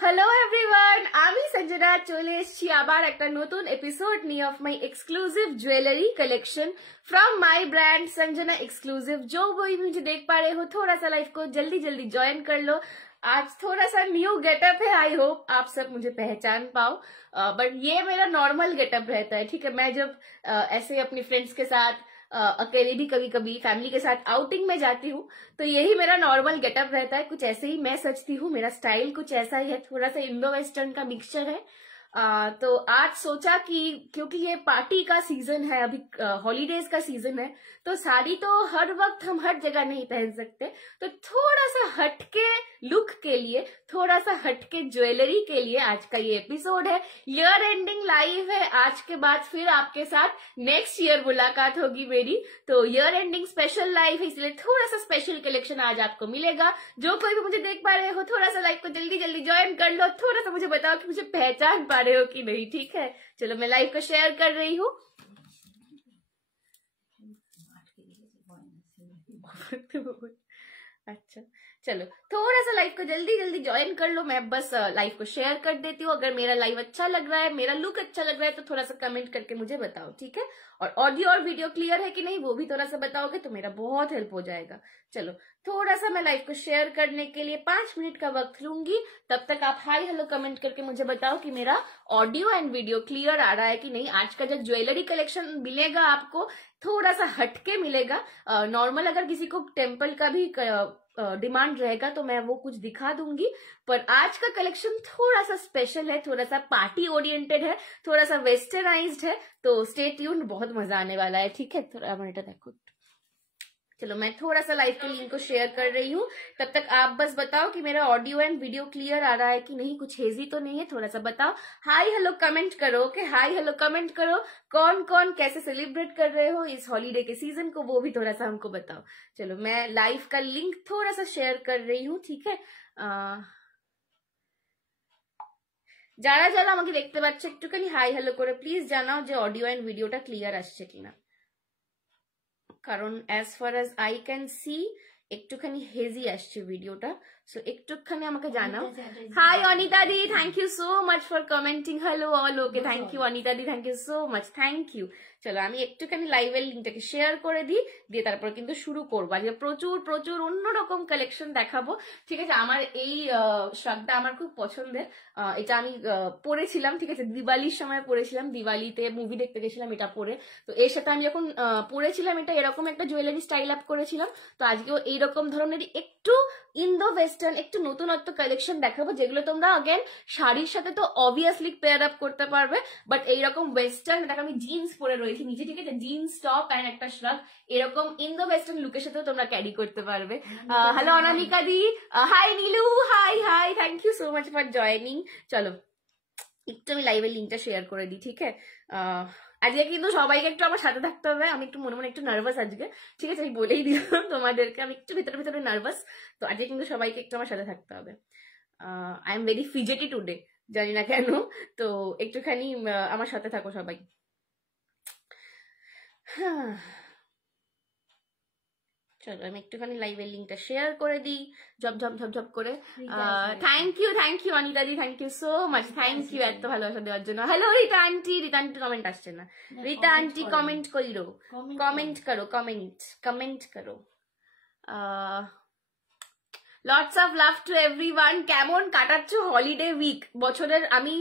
Hello everyone, আমি সঞ্জনা চলে এসেছি আবার একটা নতুন এপিসোড নিয়ে of my exclusive jewellery collection from my brand Sanjana exclusive. जो वही मुझे देख पा रहे हो, थोड़ा सा लाइफ को जल्दी जल्दी ज्वाइन कर लो। आज थोड़ा सा न्यू गेटअप है, आई होप आप सब मुझे पहचान पाओ। बट ये मेरा नॉर्मल गेटअप रहता है, ठीक है। मैं जब ऐसे अपनी फ्रेंड्स के साथ अकेले भी कभी कभी फैमिली के साथ आउटिंग में जाती हूँ तो यही मेरा नॉर्मल गेटअप रहता है। कुछ ऐसे ही मैं सजती हूँ, मेरा स्टाइल कुछ ऐसा ही है, थोड़ा सा इंडो वेस्टर्न का मिक्सचर है। तो आज सोचा कि क्योंकि ये पार्टी का सीजन है, अभी हॉलीडेज का सीजन है, तो साड़ी तो हर वक्त हम हर जगह नहीं पहन सकते, तो थोड़ा सा हटके लुक के लिए, थोड़ा सा हटके ज्वेलरी के लिए आज का ये एपिसोड है। ईयर एंडिंग लाइव है, आज के बाद फिर आपके साथ नेक्स्ट ईयर मुलाकात होगी मेरी, तो ईयर एंडिंग स्पेशल लाइव है, इसलिए थोड़ा सा स्पेशल कलेक्शन आज आपको मिलेगा। जो कोई भी मुझे देख पा रहे हो, थोड़ा सा लाइव को जल्दी जल्दी ज्वाइन कर लो, थोड़ा सा मुझे बताओ कि मुझे पहचान पा रहे हो कि नहीं, ठीक है। चलो मैं लाइव को शेयर कर रही हूँ। अच्छा चलो, थोड़ा सा लाइव को जल्दी जल्दी ज्वाइन कर लो। मैं बस लाइव को शेयर कर देती हूँ। अगर मेरा लाइव अच्छा लग रहा है, मेरा लुक अच्छा लग रहा है, तो थोड़ा सा कमेंट करके मुझे बताओ, ठीक है। और ऑडियो और वीडियो क्लियर है कि नहीं वो भी थोड़ा सा बताओगे तो मेरा बहुत हेल्प हो जाएगा। चलो थोड़ा सा मैं लाइव को शेयर करने के लिए 5 मिनट का वक्त लूंगी। तब तक आप हाई हेलो कमेंट करके मुझे बताओ कि मेरा ऑडियो एंड वीडियो क्लियर आ रहा है कि नहीं। आज का जो ज्वेलरी कलेक्शन मिलेगा आपको थोड़ा सा हटके मिलेगा। नॉर्मल अगर किसी को टेम्पल का भी डिमांड रहेगा तो मैं वो कुछ दिखा दूंगी, पर आज का कलेक्शन थोड़ा सा स्पेशल है, थोड़ा सा पार्टी ओरिएंटेड है, थोड़ा सा वेस्टर्नाइज्ड है, तो स्टे ट्यून्ड, बहुत मजा आने वाला है, ठीक है। थोड़ा मिनट देखो। चलो मैं थोड़ा सा लाइव के लिंक को शेयर कर रही हूँ। तब तक आप बस बताओ कि मेरा ऑडियो एंड वीडियो क्लियर आ रहा है कि नहीं, कुछ हेजी तो नहीं है, थोड़ा सा बताओ। हाई हेलो कमेंट करो, ओके, हाई हेलो कमेंट करो। कौन कौन कैसे सेलिब्रेट कर रहे हो इस हॉलीडे के सीजन को, वो भी थोड़ा सा हमको बताओ। चलो मैं लाइव का लिंक थोड़ा सा शेयर कर रही हूँ, ठीक है। যারা যারা আমাকে দেখতে পাচ্ছে একটুখানি হাই হ্যালো করে প্লিজ জানাও যে অডিও এন্ড ভিডিওটা ক্লিয়ার আসছে কিনা, কারণ as far as I can see একটুখানি হেজি আসছে ভিডিওটা, সো একটুখানি আমাকে জানাও। Hi Anita di, thank you so much for commenting. Hello all, okay, thank you Anita di, thank you so much, thank you. চলো আমি একটুখানি লাইভের লিঙ্কটাকে শেয়ার করে দিই, দিয়ে তারপর কিন্তু শুরু করবো। আজকে প্রচুর প্রচুর অন্যরকম কালেকশন দেখাবো, ঠিক আছে। আমার এই শার্টটা আমার খুব পছন্দের, এটা আমি পরেছিলাম, ঠিক আছে, দিওয়ালির সময় পরেছিলাম, দিওয়ালিতে মুভি দেখতে গেছিলাম এটা পরে। তো এর সাথে আমি যখন পরেছিলাম এটা এরকম একটা জুয়েলারি স্টাইল আপ করেছিলাম, তো আজকেও এইরকম ধরনের একটু ইন্দো ওয়েস্টার্ন একটু নতুনত্ব কালেকশন দেখাবো, যেগুলো তোমরা अगेन শাড়ির সাথে তো অবভিয়াসলি পেয়ার আপ করতে পারবে, বাট এইরকম ওয়েস্টার্ন, দেখো আমি জিন্স পরে রয়েছি নিচে, ঠিক আছে, জিন্স টপ এন্ড একটা শ্রাগ, এরকম ইন্দো ওয়েস্টার্ন লুকের সাথেও তোমরা ক্যারি করতে পারবে। Hello Anamika di, hi Nilu, hi hi, thank you so much for joining. চলো একটু আমি লাইভের লিঙ্কটা শেয়ার করে দিই, ঠিক আছে। আজকে কিন্তু সবাইকে একটু আমার সাথে থাকতে হবে, আমি একটু মনে মনে একটু নার্ভাস আজকে, ঠিক আছে, আমি বলেই দিলাম তোমাদেরকে, আমি একটু ভিতরে ভিতরে নার্ভাস, তো আজকে কিন্তু সবাইকে একটু আমার সাথে থাকতে হবে। আই এম ভেরি ফিজেটি টুডে, জানি না কেন, তো একটুখানি আমার সাথে থাকো সবাই। হ্যাঁ চলো আমি একটুখানি লাইভের লিঙ্কটা শেয়ার করে দিই ঝপ ঝপ ঝপ ঝপ করে। Thank you Anita di, thank you so much, thank you এত ভালোবাসা দেওয়ার জন্য। Hello Rita aunty, Rita aunty comment আসছে না, রীতা আন্টি কমেন্ট করিরো, কমেন্ট করো, কমেন্ট করো। Lots of love to everyone. কেমন কাটাচ্ছ হলিডে উইক? বছরের আমি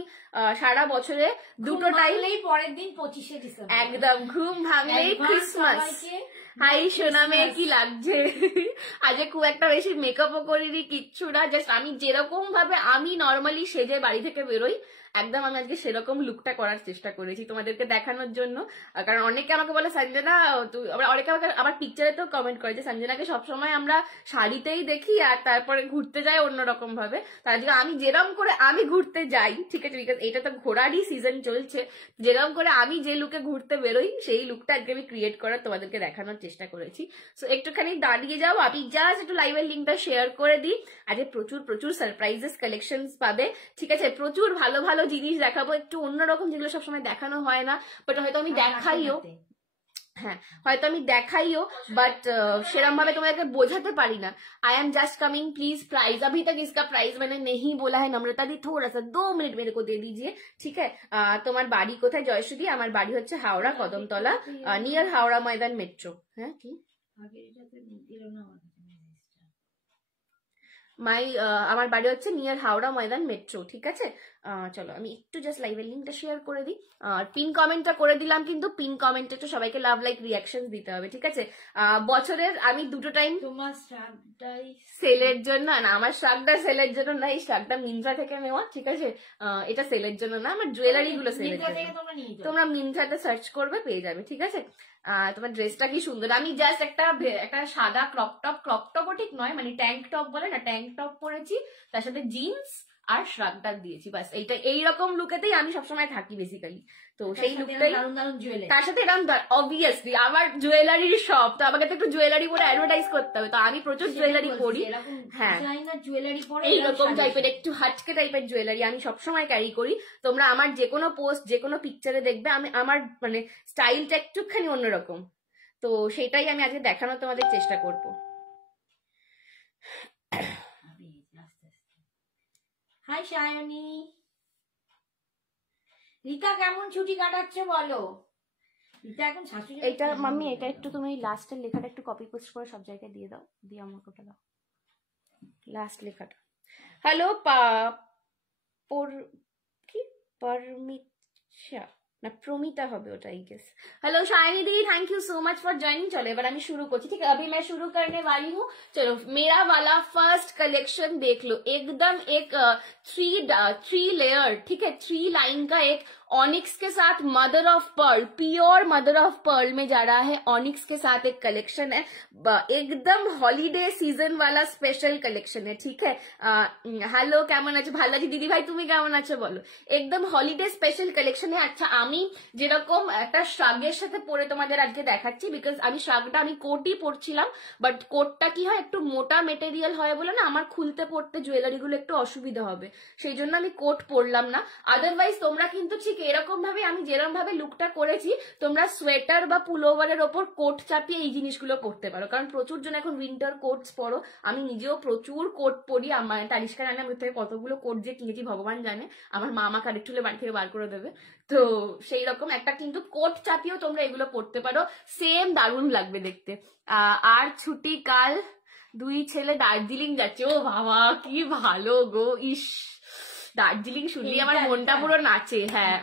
সারা বছরে দুটো টাইমই, পরের দিন 25শে ডিসেম্বর একদম ঘুম ভাঙলেই ক্রিসমাস। হাই সোনা মেয়ে, কি লাগছে? আজকে খুব একটা বেশি মেকআপও করিনি, কিচ্ছু না, জাস্ট আমি যেরকম ভাবে আমি নর্মালি সেজে বাড়ি থেকে বেরোই একদম আমি আজকে সেরকম লুকটা করার চেষ্টা করেছি তোমাদেরকে দেখানোর জন্য। কারণ অনেকে আমাকে বলে সঞ্জনা, অনেকে আমাকে আবার পিকচারে তো কমেন্ট করে যে সঞ্জনাকে সবসময় আমরা শাড়িতেই দেখি আর তারপরে ঘুরতে যাই অন্যরকম ভাবে। তার আজকে আমি যেরকম করে আমি ঘুরতে যাই, ঠিক আছে, বিকজ এটা তো ঘোরারই সিজন চলছে, যেরকম করে আমি যে লুকে ঘুরতে বেরোই সেই লুকটা আজকে আমি ক্রিয়েট করার তোমাদেরকে দেখানোর চেষ্টা করেছি। সো একটুখানি দাঁড়িয়ে যাও, আমি জাস্ট একটু লাইভের লিঙ্কটা শেয়ার করে দিই। আজকে প্রচুর প্রচুর সারপ্রাইজেস কালেকশন পাবে, ঠিক আছে, প্রচুর ভালো ভালো জিনিস দেখাবো, একটু অন্যরকম, যেগুলো সবসময় দেখানো হয় না, বাট হয়তো আমি দেখাইও। হ্যাঁ হয়তো আমি দেখাইও বাট সেরকম भावे तुम्हारे बोझाते पारी ना। I am just coming please price अभी तक इसका प्राइस मैंने नहीं बोला है। नम्रता दी थोड़ा सा 2 मिनट मेरे को दे दीजिए ठीक है। তোমার বাড়ি কোথায় জয়শ্রী? আমার বাড়ি হচ্ছে হাওড়া কদমতলা নিয়ার হাওড়া ময়দান মেট্রো। হ্যাঁ কি আমার বাড়ি হচ্ছে নিয়ার হাওড়া ময়দান মেট্রো ঠিক আছে। চলো আমি একটু জাস্ট লাইভের লিঙ্কটা শেয়ার করে দিই আর পিন কমেন্টটা করে দিলাম কিন্তু পিন কমেন্টে তো সবাইকে লাভ লাইক রিঅ্যাকশন দিতে হবে ঠিক আছে। বছরের আমি দুটো টাইম তোমার শাকটাই সেলের জন্য না, আমার শাকটা সেলের জন্য না, এই শাকটা মিন্ত্রা থেকে নেওয়া ঠিক আছে। এটা সেলের জন্য না, আমার জুয়েলারি গুলো সেলের জন্য। তোমরা মিন্ত্রাতে সার্চ করবে পেয়ে যাবে ঠিক আছে। তোমার ড্রেসটা কি সুন্দর। আমি জাস্ট একটা সাদা ক্রপ টপও ঠিক নয় মানে ট্যাঙ্ক টপ বলে না, ট্যাঙ্ক টপ পরেছি তার সাথে জিন্স আর শ্রাগটা দিয়েছি বাস। এইটা এইরকম লুকেতেই আমি সবসময় থাকি বেসিক্যালি। তো সেই লুকটাই তার সাথে এরকম অবভিয়াসলি আমার জুয়েলারির শপ, তো আমাকে তো একটু জুয়েলারি পরে অ্যাডভার্টাইজ করতে হবে। তো আমি প্রচুর জুয়েলারি পরি। হ্যাঁ জুয়েলারি পরে এইরকম টাইপের একটু হাটকে টাইপের জুয়েলারি আমি সবসময় ক্যারি করি। তোমরা আমার যে কোনো পোস্ট যে কোনো পিকচারে দেখবে আমি আমার মানে স্টাইলটা একটুখানি অন্যরকম। তো সেটাই আমি আজকে দেখানোর তোমাদের চেষ্টা করবো। হাই সায়নী, রিতা কেমন ছুটি কাটাচ্ছে বলো? রিতা এখন শাশুড়ি এটা মাম্মি এটা একটু তুমি লাস্টের লেখাটা একটু কপি পেস্ট করে সব জায়গায় দিয়ে দাও, দিয়ে আমাকে ওটা দাও লাস্ট লেখাটা। হ্যালো কি পারমিতা না প্রমিতা হবে ওটা I guess. Hello Shiny di thank you so much for joining. चलो এবার আমি শুরু করছি ठीक है। अभी मैं शुरू करने वाली हूँ। चलो मेरा वाला फर्स्ट कलेक्शन देख लो, एकदम एक 3 लेयर ठीक है, 3 लाइन का एक ऑनिक्स के साथ mother of pearl, pure mother of pearl में जा रहा है। ऑनिक्स के साथ एक कलेक्शन है, एकदम हॉलीडे सीजन वाला स्पेशल कलेक्शन है ठीक है। हेलो কেমন আছো ভাল্লাজি দিদি ভাই, তুমি কেমন আছো বলো? একদম হলিডে স্পেশাল কালেকশন है। আচ্ছা আমি যেরকম একটা শ্রাগের সাথে পরে তোমাদের আজকে দেখাচ্ছি বিকজ আমি শ্রাগটা আমি কোটই পরছিলাম বাট কোটটা কি হয় একটু মোটা মেটেরিয়াল হয় বলে না আমার খুলতে পড়তে জুয়েলারি গুলো একটু অসুবিধা হবে, সেই জন্য আমি কোট পরলাম না। আদারওয়াইজ তোমরা কিন্তু ঠিক এরকম ভাবে আমি যেরকম ভাবে লুকটা করেছি তোমরা সোয়েটার বা পুলোভারের ওপর কোট চাপিয়ে এই জিনিসগুলো পরতে পারো, কারণ প্রচুর জন এখন উইন্টার কোটস পরো। আমি নিজেও প্রচুর কোট পরি, আমার তারিষ্কার রান্না আমি থেকে কতগুলো কোট যে কিনেছি ভগবান জানে, আমার মা আমাকে আরেকটু হলে বাড়ি থেকে বার করে দেবে। তো সেই রকম একটা কিন্তু কোট চাপিয়েও তোমরা এগুলো পরতে পারো, সেম দারুণ লাগবে দেখতে। আর ছুটি কাল 2 ছেলে দার্জিলিং যাচ্ছে। ও বাবা কি ভালো গো, ইস দার্জিলিং শুনলেই আমার মনটা পুরো নাচে। হ্যাঁ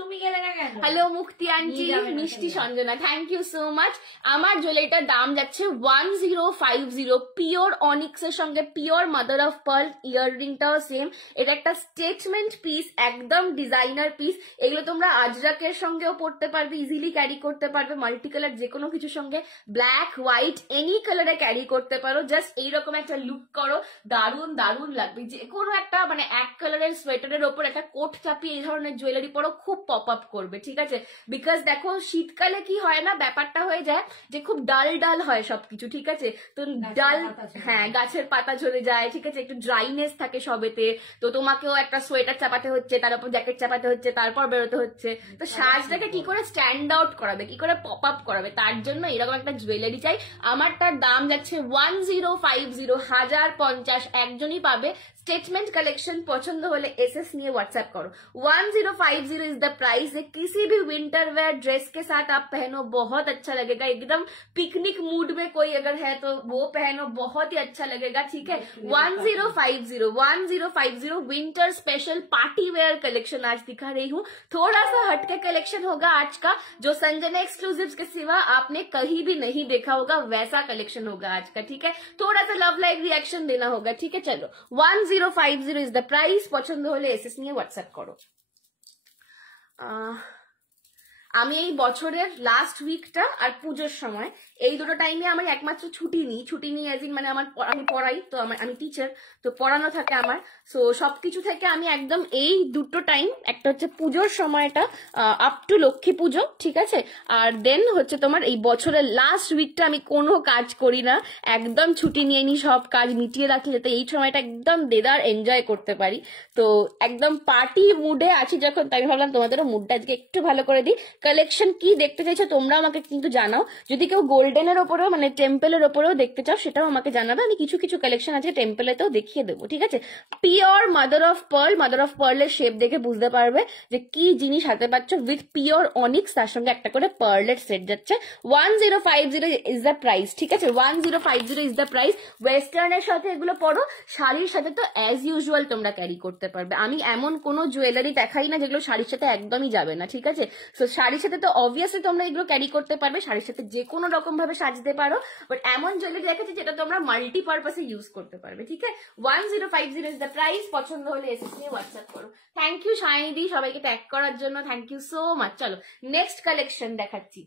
তুমি গেলে না কেন? হ্যালো মুক্তি আন্টি, মিষ্টি Sanjana thank you so much. আমার জুয়েলারিটার দাম যাচ্ছে 1050, পিওর অনিক্স এর সঙ্গে পিওর মাদার অফ পার্ল, ইয়াররিংটাও সেম। এটা একটা স্টেটমেন্ট পিস, একদম ডিজাইনার পিস। এগুলো তোমরা আজরাকের সঙ্গেও পড়তে পারবে, ইজিলি ক্যারি করতে পারবে, মাল্টি কালার যে কোনো কিছুর সঙ্গে ব্ল্যাক হোয়াইট এনি কালারে ক্যারি করতে পারো। জাস্ট এইরকম একটা লুক করো, দারুণ দারুণ লাগবে। যে কোনো একটা মানে এক কালারের সোয়েটারের ওপর একটা কোট চাপিয়ে এই ধরনের জুয়েলারি পরো, খুব পপ আপ করবে ঠিক আছে। বিকজ দেখো শীতকালে কি হয় না, ব্যাপারটা হয়ে যায় যে খুব ডাল ডাল হয় সবকিছু ঠিক আছে। তো ডাল হ্যাঁ গাছের পাতা ঝরে যায় ঠিক আছে, একটু ড্রাইনেস থাকে সবেতে। তো তোমাকেও একটা সোয়েটার চাপাতে হচ্ছে, তার উপর জ্যাকেট চাপাতে হচ্ছে, তারপর বেরোতে হচ্ছে। তো সাজটাকে কি করে স্ট্যান্ড আউট করাবে, কি করে পপ আপ করাবে, তার জন্য এরকম একটা জুয়েলারি চাই। আমারটার দাম যাচ্ছে 1050, 1050 একজনই পাবে। स्टेटमेंट कलेक्शन पसंद होले एसएस निये व्हाट्सएप करो। 1050 इज द प्राइस। किसी भी विंटर वेयर ड्रेस के साथ आप पहनो बहुत अच्छा लगेगा, एकदम पिकनिक मूड में कोई अगर है तो वो पहनो, बहुत ही अच्छा लगेगा ठीक है। 1050 winter special party wear collection आज दिखा रही हूँ। थोड़ा सा हटके कलेक्शन होगा आज का, जो संजना एक्सक्लूसिव्स के सिवा आपने कहीं भी नहीं देखा होगा, वैसा कलेक्शन होगा आज का ठीक है। थोड़ा सा लव लाइक रिएक्शन देना होगा ठीक है। चलो 1050 इज द प्राइस। পছন্দ হলে এসএস নিয়ে হোয়াটসঅ্যাপ করো। আমি এই বছরের লাস্ট উইকটা আর পুজোর সময় এই দুটো টাইমে আমার একমাত্র ছুটি নিই অ্যাজ ইন মানে আমি পড়াই তো, আমি টিচার, তো পড়ানো থাকে আমার। সো সবকিছু থেকে আমি একদম এই দুটো টাইম, একটা হচ্ছে পুজোর সময়টা আপ টু লক্ষ্মী পুজো, ঠিক আছে, আর দেন হচ্ছে তোমার এই বছরের লাস্ট উইকটা আমি কোনো কাজ করি না, একদম ছুটি নিয়ে নিই, সব কাজ মিটিয়ে রাখি যাতে এই সময়টা একদম দেদার এনজয় করতে পারি। তো একদম পার্টি মুডে আছি যখন, তাই ভাবলাম তোমাদেরও মুডটা আজকে একটু ভালো করে দিই। কালেকশন কি দেখতে চাইছো তোমরা আমাকে কিন্তু জানাও, যদি কেউ গোল্ডেনের ওপরেও মানে টেম্পলের ওপরেও দেখতে চাও সেটাও আমাকে জানাবে, আমি কিছু কিছু কালেকশন আজকে টেম্পলেতেও দেখিয়ে দেবো, ঠিক আছে। পিওর মাদার অফ পার্লের শেপ দেখে বুঝতে পারবে যে কি জিনিস হাতে পাচ্ছ, উইথ পিওর অনিক্স, তার সঙ্গে একটা করে পার্লের সেট যাচ্ছে। 1050 ইজ দ্য প্রাইস, ঠিক আছে, 1050 ইজ দ্য প্রাইস। ওয়েস্টার্নের সাথে এগুলো পরো, শাড়ির সাথে তো অ্যাজ ইউজুয়াল তোমরা ক্যারি করতে পারবে। আমি এমন কোনো জুয়েলারি দেখাই না যেগুলো শাড়ির সাথে একদমই যাবে না, ঠিক আছে। সো শাড়ির সাথে তো অবভিয়াসলি তোমরা এগুলো ক্যারি করতে পারবে, শাড়ির সাথে যে কোনো রকম ভাবে সাজতে পারো, বাট এমন জুয়েলারি দেখাচ্ছি যেটা তোমরা মাল্টিপারপাসে ইউজ করতে পারবে, ঠিক আছে। 1050 ইজ দ্য প্রাইস। পছন্দ হলে এসএস নিয়ে হোয়াটসঅ্যাপ করো। থ্যাংক ইউ শাইনিদি, সবাইকে ট্যাগ করার জন্য থ্যাংক ইউ সো মাচ। চলো নেক্সট কালেকশন দেখাচ্ছি।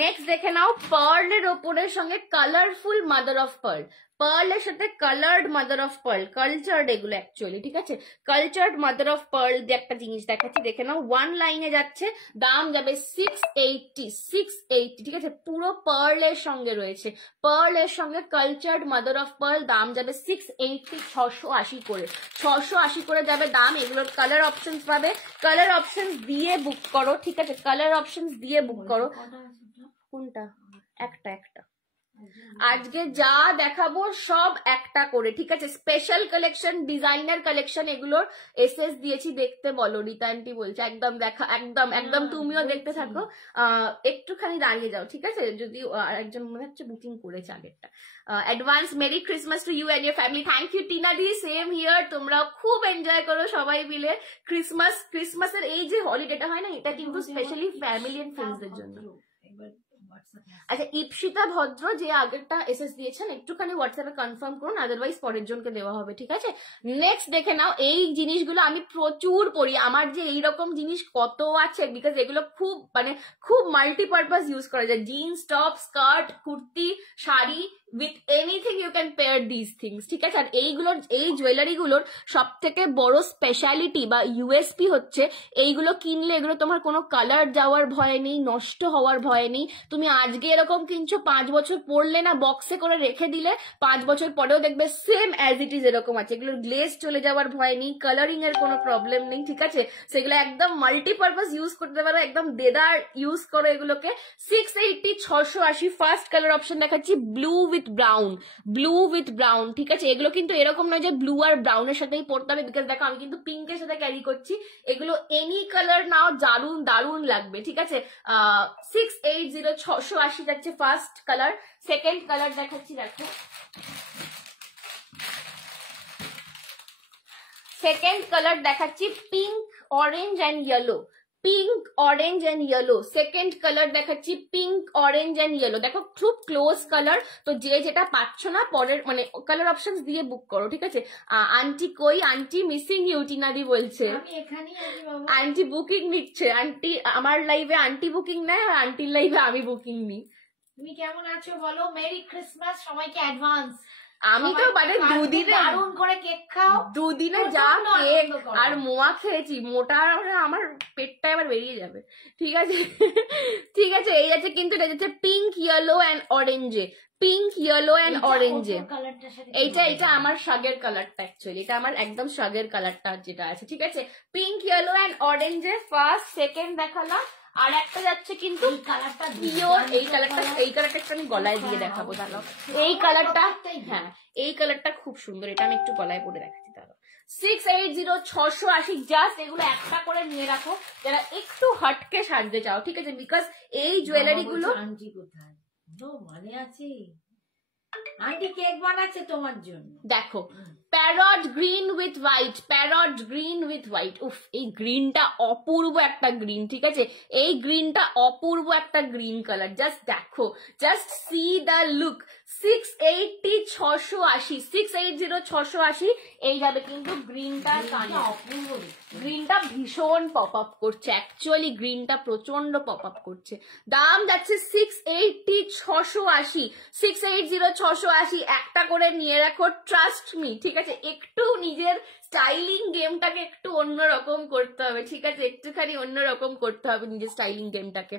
নেক্সট দেখে নাও, পার্লের ওপরের সঙ্গে কালারফুল মাদার অফ পার্ল, পার্লের সাথে coloured mother of pearl, cultured এগুলো অ্যাকচুয়ালি, ঠিক আছে, কালচার্ড মাদার অফ পার্ল দিয়ে একটা জিনিস দেখাচ্ছি, দেখে নাও। ওয়ান লাইনে যাচ্ছে, দাম যাবে 680, ঠিক আছে, পুরো পার্লের সঙ্গে রয়েছে, পার্লের সঙ্গে কালচার্ড মাদার অফ পার্ল, দাম যাবে 680, 680 করে, 680 করে যাবে দাম। এগুলোর কালার অপশনস পাবে, কালার অপশনস দিয়ে বুক করো, ঠিক আছে, কালার অপশনস দিয়ে বুক করো। কোনটা? একটা আজকে যা দেখাবো সব একটা করে, ঠিক আছে। স্পেশাল কালেকশন, ডিজাইনার কালেকশন, এগুলোর এসএস দিয়েছি, দেখতে বলো। রীতা আন্টি বলছে একদম দেখা, একদম একদম তুমিও দেখতে থাকো, একটুখানি দাঁড়িয়ে যাও, ঠিক আছে। যদি একজন মনে হচ্ছে বুকিং করেছে আগেরটা। Advance merry Christmas to you and your family. Thank you Tina di, same here. তোমরাও খুব এনজয় করো সবাই মিলে ক্রিসমাসের এই যে হলিডেটা হয় না, এটা কিন্তু স্পেশালি ফ্যামিলি এন্ড ফ্রেন্ডসদের জন্য। আচ্ছা, ইপসিতা ভদ্র যে আগেরটা এসএস দিয়েছেন একটুখানি হোয়াটসঅ্যাপে কনফার্ম করুন, আদারওয়াইজ পরের জনকে দেওয়া হবে, ঠিক আছে। নেক্সট দেখে নাও, এই জিনিসগুলো আমি প্রচুর পরি, আমার যে এইরকম জিনিস কত আছে, বিকজ এগুলো খুব মাল্টিপারপাস ইউজ করা যায়। Jeans, top, skirt, kurti, sari, with anything you can pair these things, ঠিক আছে। আর এই জুয়েলারিগুলোর সব থেকে বড় স্পেশালিটি বা ইউএসপি হচ্ছে এইগুলো কিনলে এগুলো তোমার কোনো কালার যাওয়ার ভয় নেই, নষ্ট হওয়ার ভয় নেই। তুমি আজকে এরকম কিনছো, 5 বছর পরলে না, বক্সে করে রেখে দিলে 5 বছর পরেও দেখবে সেম অ্যাজ ইট ইজ এরকম আছে। এগুলোর গ্লেজ চলে যাওয়ার ভয় নেই, কালারিং এর কোনো প্রবলেম নেই, ঠিক আছে। সেগুলো একদম মাল্টিপারপাস ইউজ করতে পারো, একদম দেদার ইউজ করো এগুলোকে। 680, 680। ফার্স্ট কালার অপশন দেখাচ্ছি, ব্লু উইথ ব্রাউন, ঠিক আছে। এগুলো কিন্তু এরকম নয় যে ব্লু আর ব্রাউনের সাথেই পড়তে হবে, বিকজ দেখো আমি কিন্তু পিঙ্কের সাথে ক্যারি করছি। এগুলো এনি কালার নাও, দারুন লাগবে, ঠিক আছে। 680, 680 যাচ্ছে ফার্স্ট কালার। সেকেন্ড কালার দেখাচ্ছি, দেখো সেকেন্ড কালার দেখাচ্ছি, pink, orange and yellow, pink, orange and yellow. Second colour দেখাচ্ছি, পিঙ্ক, অরেঞ্জ অ্যান্ড ইয়েলো। দেখো খুব ক্লোজ কালার, তো যে যেটা পাচ্ছ না পরের মানে কালার অপশন দিয়ে বুক করো, ঠিক আছে। আন্টি কই, আন্টি মিসিং ইউ, টিনাদি বলছে আন্টি বুকিং নিচ্ছে। আন্টি আমার লাইভে আন্টি বুকিং নেয়, আর আন্টির লাইভে আমি বুকিং নিই। তুমি কেমন আছো বলো? মেরি ক্রিসমাস সবাইকে অ্যাডভান্স। আমি তো মানে দুদিনে দারুণ করে কেক খাও, দুদিনে যা কেক আর মোয়া খেয়েছি, মোটা আমার পেটটা এবার বেরিয়ে যাবে, ঠিক আছে। ঠিক আছে, এই আছে কিন্তু এটা যাচ্ছে পিঙ্ক, ইয়েলো অ্যান্ড অরেঞ্জে, পিঙ্ক, ইয়েলো অ্যান্ড অরেঞ্জে। এইটা আমার শাগের কালারটা, অ্যাকচুয়ালি এটা আমার একদম শাগের কালারটা যেটা আছে, ঠিক আছে। পিঙ্ক, ইয়েলো অ্যান্ড অরেঞ্জে ফার্স্ট, সেকেন্ড দেখালাম। আর একটা যাচ্ছে কিন্তু পিওর, এই কালারটা একটু আমি গলায় দিয়ে দেখাবো, দাঁড়াও। এই কালারটা, হ্যাঁ এই কালারটা খুব সুন্দর, এটা আমি একটু গলায় পরে দেখাচ্ছি, দাঁড়াও। 680, 680 জাস্ট। এগুলো একটা করে নিয়ে রাখো যারা একটু হটকে সাজতে চাও, ঠিক আছে, বিকজ এই জুয়েলারি গুলো। আন্টি কোথায়? মনে আছে, আন্টি কেক বানাচ্ছে তোমার জন্য। দেখো parrot green with white, parrot green with white. উফ, এই গ্রিনটা অপূর্ব একটা গ্রিন, ঠিক আছে? এই গ্রিনটা অপূর্ব একটা গ্রিন কালার। জাস্ট দেখো, জাস্ট সি দ্য লুক। 680 680, 680 680 এই যাবে কিন্তু গ্রিনটার কানে। অপূর্ব গ্রিনটা ভীষণ পপ আপ করছে, অ্যাকচুয়ালি গ্রিনটা প্রচন্ড পপ আপ করছে। দাম যাচ্ছে 680 680, 680 680। একটা করে নিয়ে রাখো, ট্রাস্ট মি, ঠিক আছে? একটু নিজের স্টাইলিং গেমটাকে একটু অন্যরকম করতে হবে, ঠিক আছে? একটুখানি অন্যরকম করতে হবে নিজের স্টাইলিং গেমটাকে।